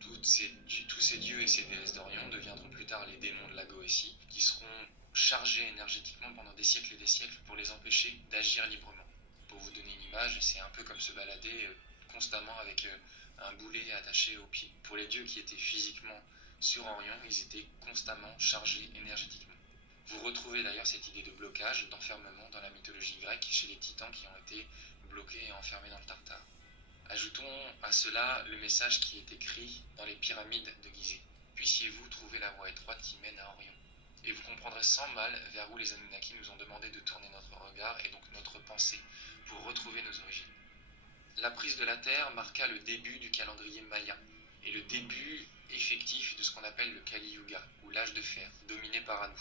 Tous ces dieux et ces déesses d'Orion deviendront plus tard les démons de la Goétie, qui seront chargés énergétiquement pendant des siècles et des siècles pour les empêcher d'agir librement. Pour vous donner une image, c'est un peu comme se balader constamment avec un boulet attaché au pied. Pour les dieux qui étaient physiquement sur Orion, ils étaient constamment chargés énergétiquement. Vous retrouvez d'ailleurs cette idée de blocage, d'enfermement dans la mythologie grecque chez les titans qui ont été bloqués et enfermés dans le Tartare. Ajoutons à cela le message qui est écrit dans les pyramides de Gizeh. Puissiez-vous trouver la voie étroite qui mène à Orion. Et vous comprendrez sans mal vers où les Anunnaki nous ont demandé de tourner notre regard et donc notre pensée pour retrouver nos origines. La prise de la Terre marqua le début du calendrier maya et le début effectif de ce qu'on appelle le Kali Yuga, ou l'âge de fer, dominé par Anu.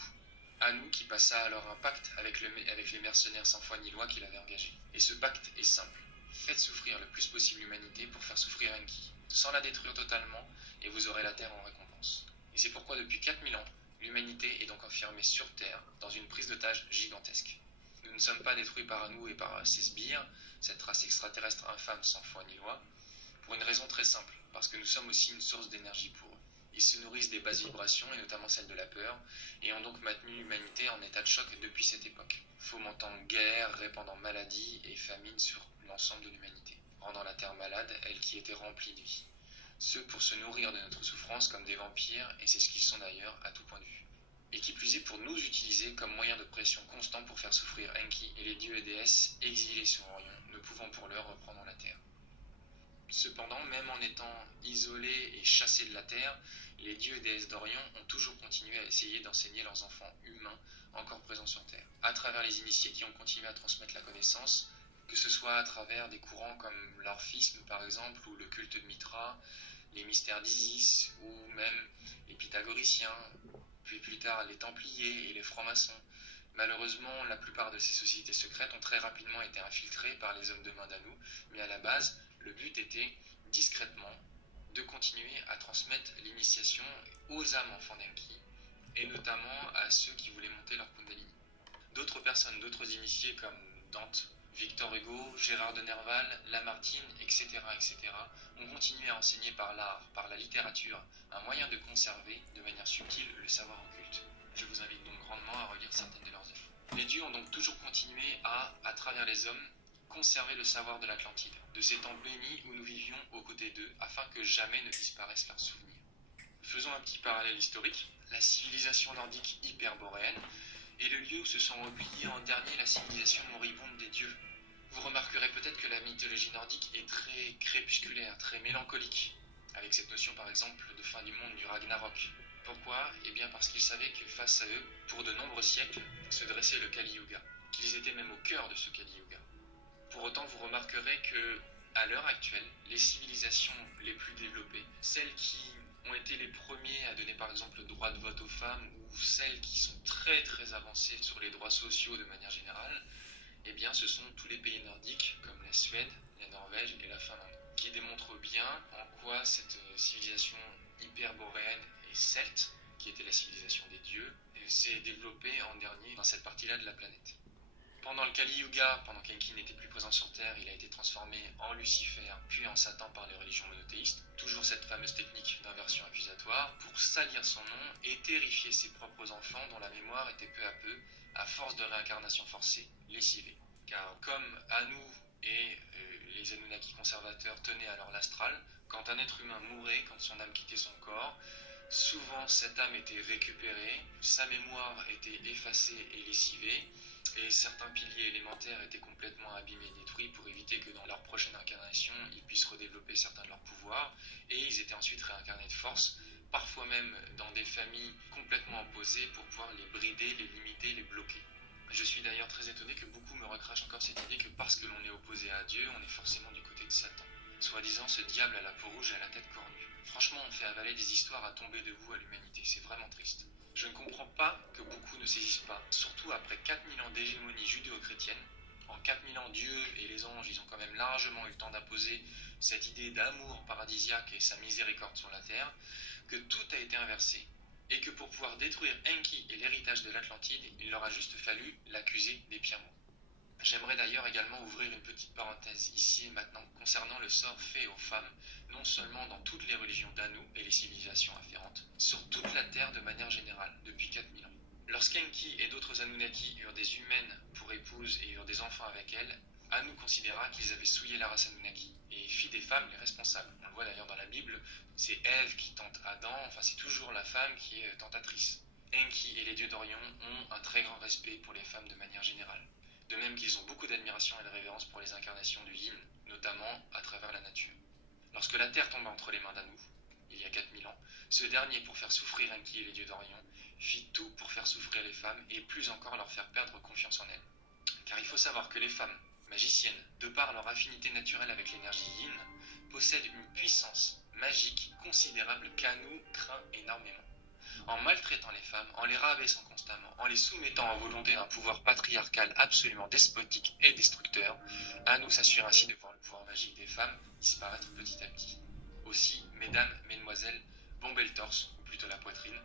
Anu qui passa alors un pacte avec les mercenaires sans foi ni loi qu'il avait engagés. Et ce pacte est simple. Faites souffrir le plus possible l'humanité pour faire souffrir Enki, sans la détruire totalement, et vous aurez la Terre en récompense. Et c'est pourquoi depuis 4000 ans, l'humanité est donc enfermée sur Terre, dans une prise d'otage gigantesque. Nous ne sommes pas détruits par Anu et par ses sbires, cette race extraterrestre infâme sans foi ni loi, pour une raison très simple, parce que nous sommes aussi une source d'énergie pour eux. Ils se nourrissent des basses vibrations, et notamment celles de la peur, et ont donc maintenu l'humanité en état de choc depuis cette époque, fomentant guerre, répandant maladies et famines sur l'ensemble de l'humanité, rendant la Terre malade, elle qui était remplie de vie. Ceux pour se nourrir de notre souffrance comme des vampires, et c'est ce qu'ils sont d'ailleurs à tout point de vue. Et qui plus est pour nous utiliser comme moyen de pression constant pour faire souffrir Enki et les dieux et déesses exilés sur Orion, ne pouvant pour l'heure reprendre la Terre. Cependant, même en étant isolés et chassés de la Terre, les dieux et déesses d'Orion ont toujours continué à essayer d'enseigner leurs enfants humains encore présents sur Terre, à travers les initiés qui ont continué à transmettre la connaissance, que ce soit à travers des courants comme l'orphisme par exemple, ou le culte de Mitra, les mystères d'Isis, ou même les pythagoriciens, puis plus tard les Templiers et les francs-maçons. Malheureusement, la plupart de ces sociétés secrètes ont très rapidement été infiltrées par les hommes de main d'Anu, mais à la base, le but était, discrètement, de continuer à transmettre l'initiation aux âmes enfants d'Enki, et notamment à ceux qui voulaient monter leur Kundalini. D'autres personnes, d'autres initiés comme Dante, Victor Hugo, Gérard de Nerval, Lamartine, etc., ont continué à enseigner par l'art, par la littérature, un moyen de conserver, de manière subtile, le savoir occulte. Je vous invite donc grandement à relire certaines de leurs œuvres. Les dieux ont donc toujours continué à travers les hommes, conserver le savoir de l'Atlantide, de ces temps bénis où nous vivions aux côtés d'eux, afin que jamais ne disparaissent leurs souvenirs. Faisons un petit parallèle historique. La civilisation nordique hyperboréenne est le lieu où se sont repliés en dernier la civilisation moribonde des dieux. Vous remarquerez peut-être que la mythologie nordique est très crépusculaire, très mélancolique, avec cette notion par exemple de fin du monde, du Ragnarok. Pourquoi? Eh bien parce qu'ils savaient que face à eux, pour de nombreux siècles, se dressait le Kali Yuga, qu'ils étaient même au cœur de ce Kali Yuga. Pour autant, vous remarquerez que, à l'heure actuelle, les civilisations les plus développées, celles qui ont été les premiers à donner par exemple le droit de vote aux femmes, ou celles qui sont très très avancées sur les droits sociaux de manière générale, eh bien ce sont tous les pays nordiques, comme la Suède, la Norvège et la Finlande, qui démontrent bien en quoi cette civilisation hyperboréenne et celte, qui était la civilisation des dieux, s'est développée en dernier dans cette partie-là de la planète. Pendant le Kali Yuga, pendant qu'Enki n'était plus présent sur Terre, il a été transformé en Lucifer, puis en Satan par les religions monothéistes. Toujours cette fameuse technique d'inversion accusatoire, pour salir son nom et terrifier ses propres enfants dont la mémoire était peu à peu, à force de réincarnation forcée, lessivée. Car comme Anu et les Anunnaki conservateurs tenaient alors l'astral, quand un être humain mourait, quand son âme quittait son corps, souvent cette âme était récupérée, sa mémoire était effacée et lessivée, et certains piliers élémentaires étaient complètement abîmés et détruits pour éviter que dans leur prochaine incarnation, ils puissent redévelopper certains de leurs pouvoirs, et ils étaient ensuite réincarnés de force, parfois même dans des familles complètement opposées pour pouvoir les brider, les limiter, les bloquer. Je suis d'ailleurs très étonné que beaucoup me recrachent encore cette idée que parce que l'on est opposé à Dieu, on est forcément du côté de Satan. Soi-disant ce diable à la peau rouge et à la tête cornue. Franchement, on fait avaler des histoires à tomber debout à l'humanité, c'est vraiment triste. Je ne comprends pas que beaucoup ne saisissent pas, surtout après 4000 ans d'hégémonie judéo-chrétienne. En 4000 ans, Dieu et les anges, ils ont quand même largement eu le temps d'imposer cette idée d'amour paradisiaque et sa miséricorde sur la terre, que tout a été inversé, et que pour pouvoir détruire Enki et l'héritage de l'Atlantide, il leur a juste fallu l'accuser des pires maux. J'aimerais d'ailleurs également ouvrir une petite parenthèse ici et maintenant concernant le sort fait aux femmes, non seulement dans toutes les religions d'Anu et les civilisations afférentes, sur toute la Terre de manière générale, depuis 4000 ans. Lorsqu'Enki et d'autres Anunnaki eurent des humaines pour épouses et eurent des enfants avec elles, Anu considéra qu'ils avaient souillé la race Anunnaki et fit des femmes les responsables. On le voit d'ailleurs dans la Bible, c'est Ève qui tente Adam, enfin c'est toujours la femme qui est tentatrice. Enki et les dieux d'Orion ont un très grand respect pour les femmes de manière générale. De même qu'ils ont beaucoup d'admiration et de révérence pour les incarnations du Yin, notamment à travers la nature. Lorsque la Terre tomba entre les mains d'Anu, il y a 4000 ans, ce dernier, pour faire souffrir Enki et les dieux d'Orion, fit tout pour faire souffrir les femmes et plus encore leur faire perdre confiance en elles. Car il faut savoir que les femmes, magiciennes, de par leur affinité naturelle avec l'énergie Yin, possèdent une puissance magique considérable qu'Anu craint énormément. En maltraitant les femmes, en les rabaissant constamment, en les soumettant à volonté à un pouvoir patriarcal absolument despotique et destructeur, Anu s'assure ainsi de voir le pouvoir magique des femmes disparaître petit à petit. Aussi, mesdames, mesdemoiselles, bombez le torse, ou plutôt la poitrine,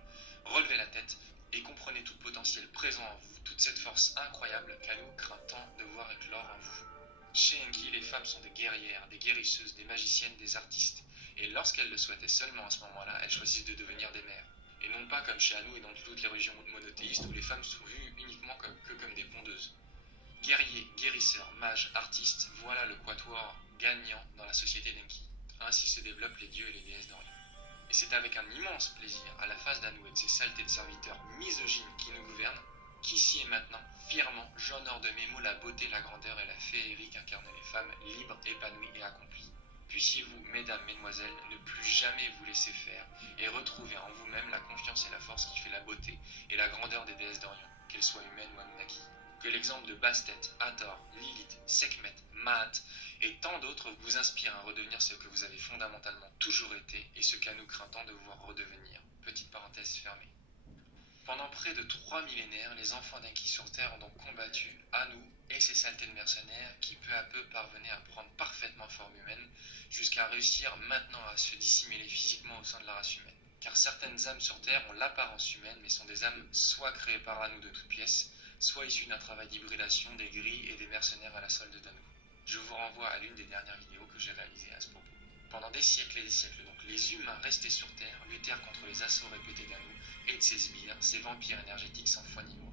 relevez la tête et comprenez tout le potentiel présent en vous, toute cette force incroyable qu'Anu craint tant de voir éclore en vous. Chez Enki, les femmes sont des guerrières, des guérisseuses, des magiciennes, des artistes, et lorsqu'elles le souhaitaient seulement à ce moment-là, elles choisissent de devenir des mères. Et non pas comme chez Anu et dans toutes les religions monothéistes où les femmes sont vues uniquement comme des pondeuses. Guerriers, guérisseurs, mages, artistes, voilà le quatuor gagnant dans la société d'Enki. Ainsi se développent les dieux et les déesses d'Orient. Et c'est avec un immense plaisir, à la face d'Anu et de ses saletés de serviteurs misogynes qui nous gouvernent, qu'ici et maintenant, fièrement, j'honore de mes mots la beauté, la grandeur et la féerie qu'incarnent les femmes libres, épanouies et accomplies. Puissiez-vous, mesdames, mesdemoiselles, ne plus jamais vous laisser faire et retrouver en vous-même la confiance et la force qui fait la beauté et la grandeur des déesses d'Orient, qu'elles soient humaines ou Anunnaki. Que l'exemple de Bastet, Hathor, Lilith, Sekhmet, Maat et tant d'autres vous inspire à redevenir ce que vous avez fondamentalement toujours été et ce qu'Anu craint tant de voir redevenir. Petite parenthèse fermée. Pendant près de 3 millénaires, les enfants d'Enki sur Terre ont donc combattu Anu et ses saletés de mercenaires qui peu à peu parvenaient à prendre parfaitement forme humaine jusqu'à réussir maintenant à se dissimuler physiquement au sein de la race humaine. Car certaines âmes sur Terre ont l'apparence humaine mais sont des âmes soit créées par Anu de toutes pièces, soit issues d'un travail d'hybridation des grilles et des mercenaires à la solde d'Anu. Je vous renvoie à l'une des dernières vidéos que j'ai réalisées à ce propos. Pendant des siècles et des siècles donc, les humains restés sur Terre luttèrent contre les assauts répétés d'Anu et de ses sbires, ces vampires énergétiques sans foi ni loi.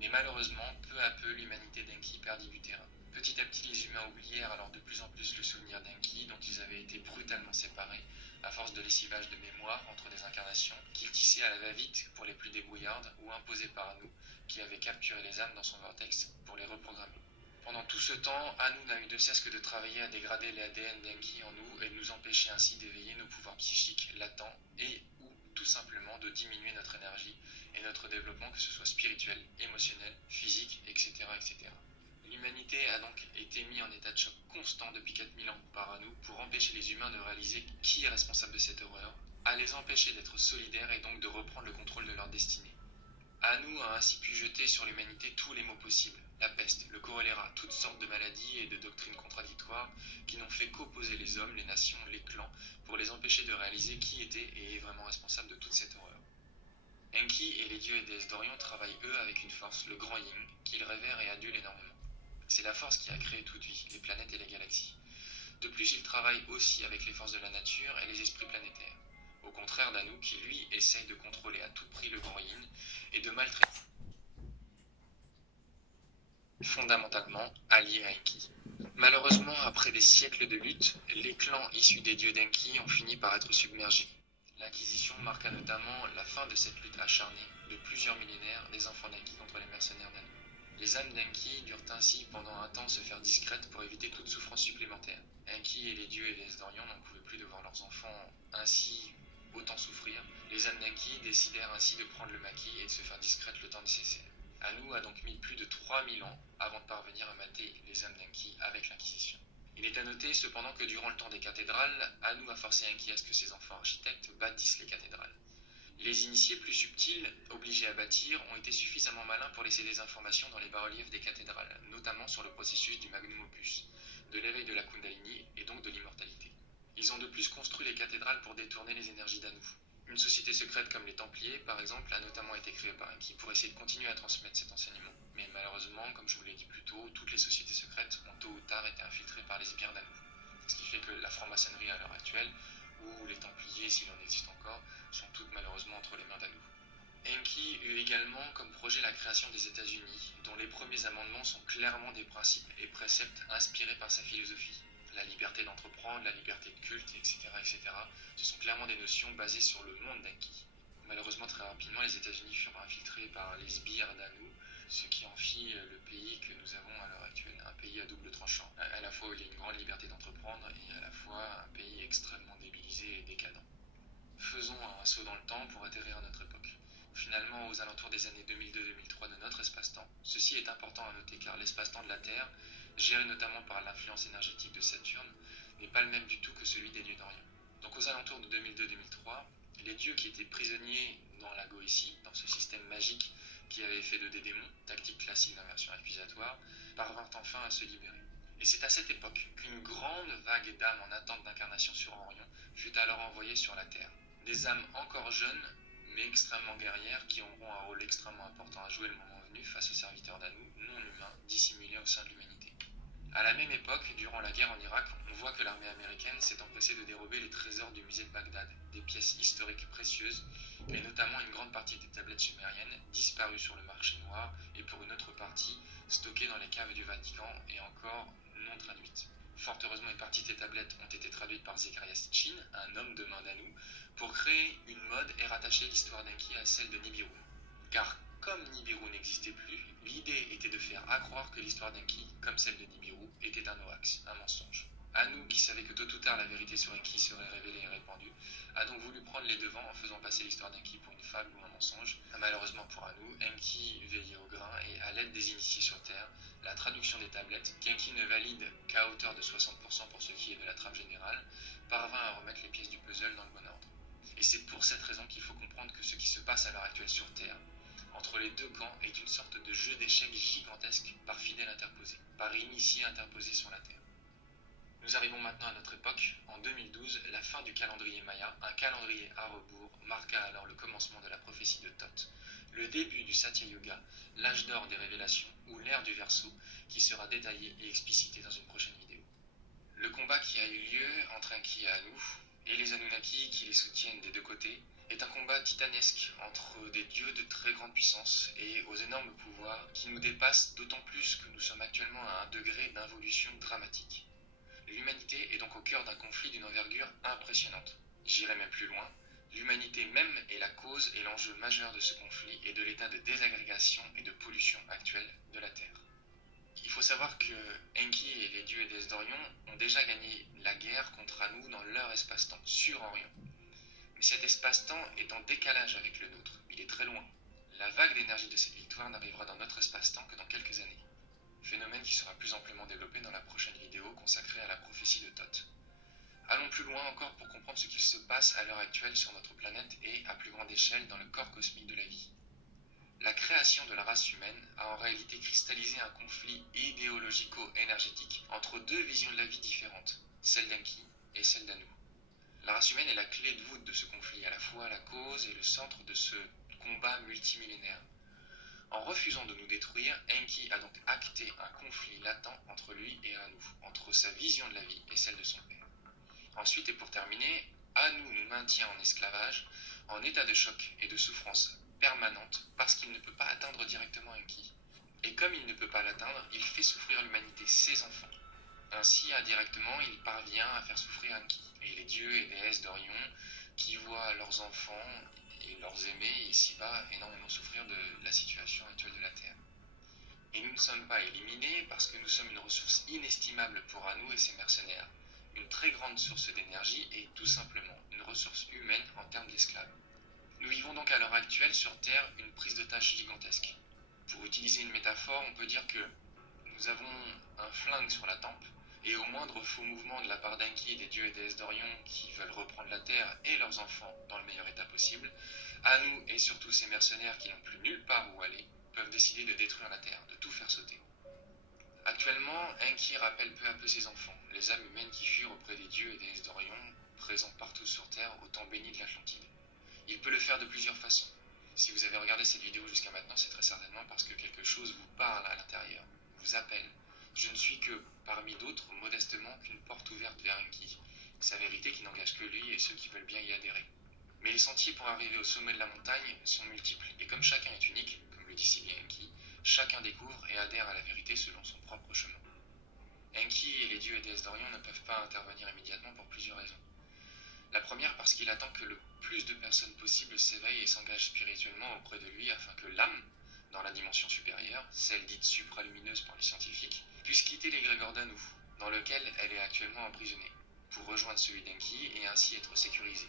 Mais malheureusement, peu à peu, l'humanité d'Enki perdit du terrain. Petit à petit, les humains oublièrent alors de plus en plus le souvenir d'Enki, dont ils avaient été brutalement séparés, à force de lessivage de mémoire entre des incarnations, qu'ils tissaient à la va-vite pour les plus débrouillardes, ou imposées par Anu, qui avait capturé les âmes dans son vortex pour les reprogrammer. Pendant tout ce temps, Anu n'a eu de cesse que de travailler à dégrader l'ADN d'Enki en nous et de nous empêcher ainsi d'éveiller nos pouvoirs psychiques latents et ou tout simplement de diminuer notre énergie et notre développement, que ce soit spirituel, émotionnel, physique, etc. etc. L'humanité a donc été mise en état de choc constant depuis 4000 ans par Anu pour empêcher les humains de réaliser qui est responsable de cette horreur, à les empêcher d'être solidaires et donc de reprendre le contrôle de leur destinée. Anu a ainsi pu jeter sur l'humanité tous les maux possibles, la peste, le choléra, toutes sortes de maladies et de doctrines contradictoires qui n'ont fait qu'opposer les hommes, les nations, les clans, pour les empêcher de réaliser qui était et est vraiment responsable de toute cette horreur. Enki et les dieux et déesses d'Orion travaillent eux avec une force, le grand Yin, qu'ils révèrent et adulent énormément. C'est la force qui a créé toute vie, les planètes et les galaxies. De plus, ils travaillent aussi avec les forces de la nature et les esprits planétaires. Au contraire d'Anu, qui lui essaye de contrôler à tout prix le grand Yin et de maltraiter fondamentalement alliés à Enki. Malheureusement, après des siècles de lutte, les clans issus des dieux d'Enki ont fini par être submergés. L'Inquisition marqua notamment la fin de cette lutte acharnée de plusieurs millénaires des enfants d'Enki contre les mercenaires d'Anu. Les âmes d'Enki durent ainsi pendant un temps se faire discrètes pour éviter toute souffrance supplémentaire. Enki et les dieux et les d'Orion n'en pouvaient plus de voir leurs enfants ainsi autant souffrir. Les âmes d'Enki décidèrent ainsi de prendre le maquis et de se faire discrètes le temps nécessaire. Anu a donc mis plus de 3000 ans avant de parvenir à mater les âmes d'Enki avec l'Inquisition. Il est à noter cependant que durant le temps des cathédrales, Anu a forcé Enki à ce que ses enfants architectes bâtissent les cathédrales. Les initiés plus subtils, obligés à bâtir, ont été suffisamment malins pour laisser des informations dans les bas-reliefs des cathédrales, notamment sur le processus du magnum opus, de l'éveil de la Kundalini et donc de l'immortalité. Ils ont de plus construit les cathédrales pour détourner les énergies d'Anu. Une société secrète comme les Templiers, par exemple, a notamment été créée par Enki pour essayer de continuer à transmettre cet enseignement. Mais malheureusement, comme je vous l'ai dit plus tôt, toutes les sociétés secrètes ont tôt ou tard été infiltrées par les sbires d'Anu. Ce qui fait que la franc-maçonnerie à l'heure actuelle, ou les Templiers s'il en existe encore, sont toutes malheureusement entre les mains d'Anu. Enki eut également comme projet la création des États-Unis, dont les premiers amendements sont clairement des principes et préceptes inspirés par sa philosophie. La liberté d'entreprendre, la liberté de culte, etc., etc. Ce sont clairement des notions basées sur le monde d'Enki. Malheureusement, très rapidement, les États-Unis furent infiltrés par les sbires d'Anu, ce qui en fit le pays que nous avons à l'heure actuelle, un pays à double tranchant. À la fois où il y a une grande liberté d'entreprendre et à la fois un pays extrêmement débilisé et décadent. Faisons un saut dans le temps pour atterrir à notre époque. Finalement, aux alentours des années 2002-2003 de notre espace-temps, ceci est important à noter car l'espace-temps de la Terre, géré notamment par l'influence énergétique de Saturne, n'est pas le même du tout que celui des dieux d'Orient. Donc aux alentours de 2002-2003, les dieux qui étaient prisonniers dans la Goétie, dans ce système magique qui avait fait de des démons, tactique classique d'inversion accusatoire, parvinrent enfin à se libérer. Et c'est à cette époque qu'une grande vague d'âmes en attente d'incarnation sur Orion fut alors envoyée sur la Terre. Des âmes encore jeunes, mais extrêmement guerrières, qui auront un rôle extrêmement important à jouer le moment venu face aux serviteurs d'Anu, non humains, dissimulés au sein de l'humanité. À la même époque, durant la guerre en Irak, on voit que l'armée américaine s'est empressée de dérober les trésors du musée de Bagdad, des pièces historiques précieuses, et notamment une grande partie des tablettes sumériennes, disparues sur le marché noir, et pour une autre partie, stockées dans les caves du Vatican, et encore non traduites. Fort heureusement, une partie des tablettes ont été traduites par Zecharia Sitchin, un homme de main d'Anu, pour créer une mode et rattacher l'histoire d'Enki à celle de Nibiru. Car comme Nibiru n'existait plus, l'idée était de faire accroire que l'histoire d'Enki, comme celle de Nibiru, était un hoax, un mensonge. Anu, qui savait que tôt ou tard la vérité sur Enki serait révélée et répandue, a donc voulu prendre les devants en faisant passer l'histoire d'Enki pour une fable ou un mensonge. Malheureusement pour Anu, Enki veillait au grain et à l'aide des initiés sur Terre, la traduction des tablettes, qu'Enki ne valide qu'à hauteur de 60% pour ce qui est de la trame générale, parvint à remettre les pièces du puzzle dans le bon ordre. Et c'est pour cette raison qu'il faut comprendre que ce qui se passe à l'heure actuelle sur Terre, entre les deux camps, est une sorte de jeu d'échecs gigantesque par fidèle interposé, par initié interposé sur la Terre. Nous arrivons maintenant à notre époque. En 2012, la fin du calendrier Maya, un calendrier à rebours, marqua alors le commencement de la prophétie de Thoth, le début du Satya Yuga, l'âge d'or des révélations, ou l'ère du Verseau, qui sera détaillé et explicité dans une prochaine vidéo. Le combat qui a eu lieu entre Enki et Anu, et les Anunnaki qui les soutiennent des deux côtés, est un combat titanesque entre des dieux de très grande puissance et aux énormes pouvoirs qui nous dépassent d'autant plus que nous sommes actuellement à un degré d'involution dramatique. L'humanité est donc au cœur d'un conflit d'une envergure impressionnante. J'irai même plus loin, l'humanité même est la cause et l'enjeu majeur de ce conflit et de l'état de désagrégation et de pollution actuelle de la Terre. Il faut savoir que Enki et les dieux et déesses d'Orion ont déjà gagné la guerre contre Anu dans leur espace-temps, sur Orion. Mais cet espace-temps est en décalage avec le nôtre, il est très loin. La vague d'énergie de cette victoire n'arrivera dans notre espace-temps que dans quelques années. Phénomène qui sera plus amplement développé dans la prochaine vidéo consacrée à la prophétie de Thoth. Allons plus loin encore pour comprendre ce qu'il se passe à l'heure actuelle sur notre planète et, à plus grande échelle, dans le corps cosmique de la vie. La création de la race humaine a en réalité cristallisé un conflit idéologico-énergétique entre deux visions de la vie différentes, celle d'Enki et celle d'Anu. La race humaine est la clé de voûte de ce conflit, à la fois la cause et le centre de ce combat multimillénaire. En refusant de nous détruire, Enki a donc acté un conflit latent entre lui et Anu, entre sa vision de la vie et celle de son père. Ensuite et pour terminer, Anu nous maintient en esclavage, en état de choc et de souffrance permanente parce qu'il ne peut pas atteindre directement Enki. Et comme il ne peut pas l'atteindre, il fait souffrir l'humanité, ses enfants. Ainsi, indirectement, il parvient à faire souffrir Enki et les dieux et déesses d'Orion qui voient leurs enfants et leurs aimés ici-bas énormément souffrir de la situation actuelle de la Terre. Et nous ne sommes pas éliminés parce que nous sommes une ressource inestimable pour Anu et ses mercenaires, une très grande source d'énergie et tout simplement une ressource humaine en termes d'esclaves. Nous vivons donc à l'heure actuelle sur Terre une prise d'otage gigantesque. Pour utiliser une métaphore, on peut dire que nous avons un flingue sur la tempe, et au moindre faux mouvement de la part d'Enki et des dieux et déesses d'Orion qui veulent reprendre la Terre et leurs enfants dans le meilleur état possible, Anu et surtout ces mercenaires qui n'ont plus nulle part où aller peuvent décider de détruire la Terre, de tout faire sauter. Actuellement, Enki rappelle peu à peu ses enfants, les âmes humaines qui furent auprès des dieux et déesses d'Orion, présents partout sur Terre au temps béni de l'Atlantide. Il peut le faire de plusieurs façons. Si vous avez regardé cette vidéo jusqu'à maintenant, c'est très certainement parce que quelque chose vous parle à l'intérieur, vous appelle. Je ne suis que, parmi d'autres, modestement, qu'une porte ouverte vers Enki, sa vérité qui n'engage que lui et ceux qui veulent bien y adhérer. Mais les sentiers pour arriver au sommet de la montagne sont multiples, et comme chacun est unique, comme le dit si bien Enki, chacun découvre et adhère à la vérité selon son propre chemin. Enki et les dieux et déesses d'Orion ne peuvent pas intervenir immédiatement pour plusieurs raisons. La première parce qu'il attend que le plus de personnes possible s'éveillent et s'engagent spirituellement auprès de lui afin que l'âme, dans la dimension supérieure, celle dite supralumineuse par les scientifiques, puisse quitter l'égrégore d'Anu, dans lequel elle est actuellement emprisonnée, pour rejoindre celui d'Enki et ainsi être sécurisée.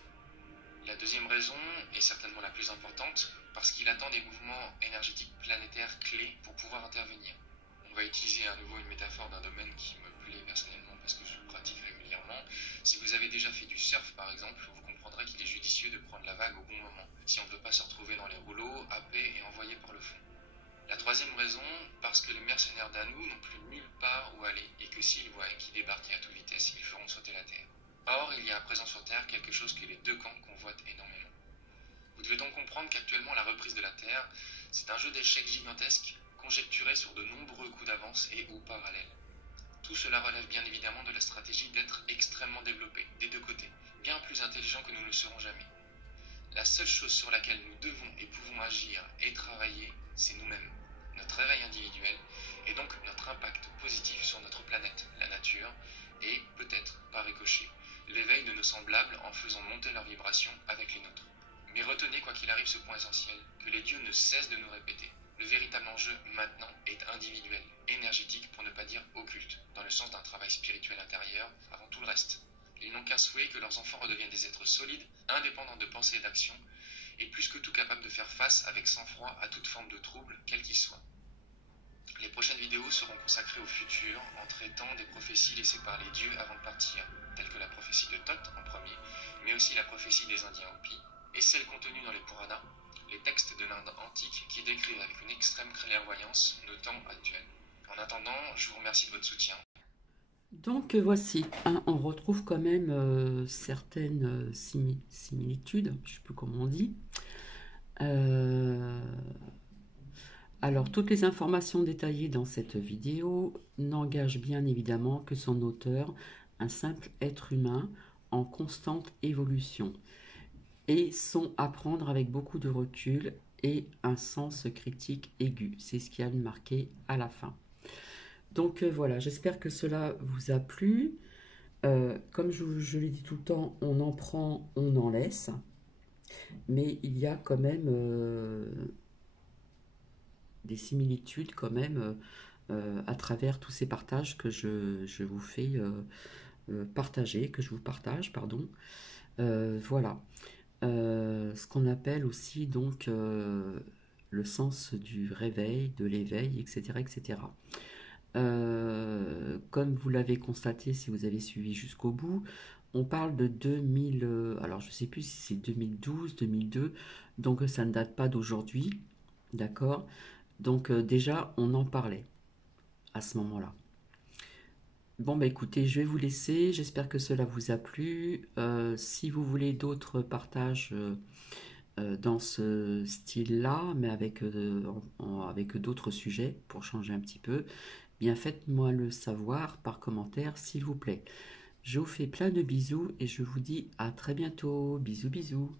La deuxième raison, est certainement la plus importante, parce qu'il attend des mouvements énergétiques planétaires clés pour pouvoir intervenir. On va utiliser à nouveau une métaphore d'un domaine qui me plaît personnellement parce que je le pratique régulièrement. Si vous avez déjà fait du surf par exemple, vous comprendrez qu'il est judicieux de prendre la vague au bon moment, si on ne veut pas se retrouver dans les rouleaux, happés et envoyés par le fond. La troisième raison, parce que les mercenaires d'Anu n'ont plus nulle part où aller et que s'ils voient Enki débarquer à toute vitesse, ils feront sauter la Terre. Or, il y a à présent sur Terre quelque chose que les deux camps convoitent énormément. Vous devez donc comprendre qu'actuellement la reprise de la Terre, c'est un jeu d'échecs gigantesque, conjecturé sur de nombreux coups d'avance et ou parallèles. Tout cela relève bien évidemment de la stratégie d'être extrêmement développé, des deux côtés, bien plus intelligent que nous ne le serons jamais. La seule chose sur laquelle nous devons et pouvons agir et travailler, c'est nous-mêmes, notre réveil individuel, et donc notre impact positif sur notre planète, la nature, et peut-être, par ricochet, l'éveil de nos semblables en faisant monter leur vibration avec les nôtres. Mais retenez quoi qu'il arrive ce point essentiel, que les dieux ne cessent de nous répéter. Le véritable enjeu maintenant est individuel, énergétique pour ne pas dire occulte, dans le sens d'un travail spirituel intérieur avant tout le reste. Ils n'ont qu'un souhait que leurs enfants redeviennent des êtres solides, indépendants de pensée et d'action, et plus que tout capables de faire face avec sang-froid à toute forme de trouble, quel qu'il soit. Les prochaines vidéos seront consacrées au futur, en traitant des prophéties laissées par les dieux avant de partir, telles que la prophétie de Thoth en premier, mais aussi la prophétie des Indiens Hopis, et celles contenues dans les Puranas, les textes de l'Inde antique qui décrivent avec une extrême clairvoyance nos temps actuels. En attendant, je vous remercie de votre soutien. Donc voici, hein, on retrouve quand même certaines similitudes, je ne sais plus comment on dit. Alors, toutes les informations détaillées dans cette vidéo n'engagent bien évidemment que son auteur, un simple être humain en constante évolution, et sont à prendre avec beaucoup de recul et un sens critique aigu. C'est ce qui a marqué à la fin. Donc voilà, j'espère que cela vous a plu. Comme je l'ai dit tout le temps, on en prend, on en laisse. Mais il y a quand même des similitudes quand même à travers tous ces partages que je vous fais partager, que je vous partage, pardon. Voilà. ce qu'on appelle aussi donc le sens du réveil, de l'éveil, etc., etc. Comme vous l'avez constaté si vous avez suivi jusqu'au bout, on parle de 2000, alors je ne sais plus si c'est 2012, 2002, donc ça ne date pas d'aujourd'hui, d'accord? Donc déjà, on en parlait à ce moment-là. Bon, bah écoutez, je vais vous laisser. J'espère que cela vous a plu. Si vous voulez d'autres partages dans ce style-là, mais avec d'autres sujets pour changer un petit peu, bien faites-moi le savoir par commentaire, s'il vous plaît. Je vous fais plein de bisous et je vous dis à très bientôt. Bisous, bisous.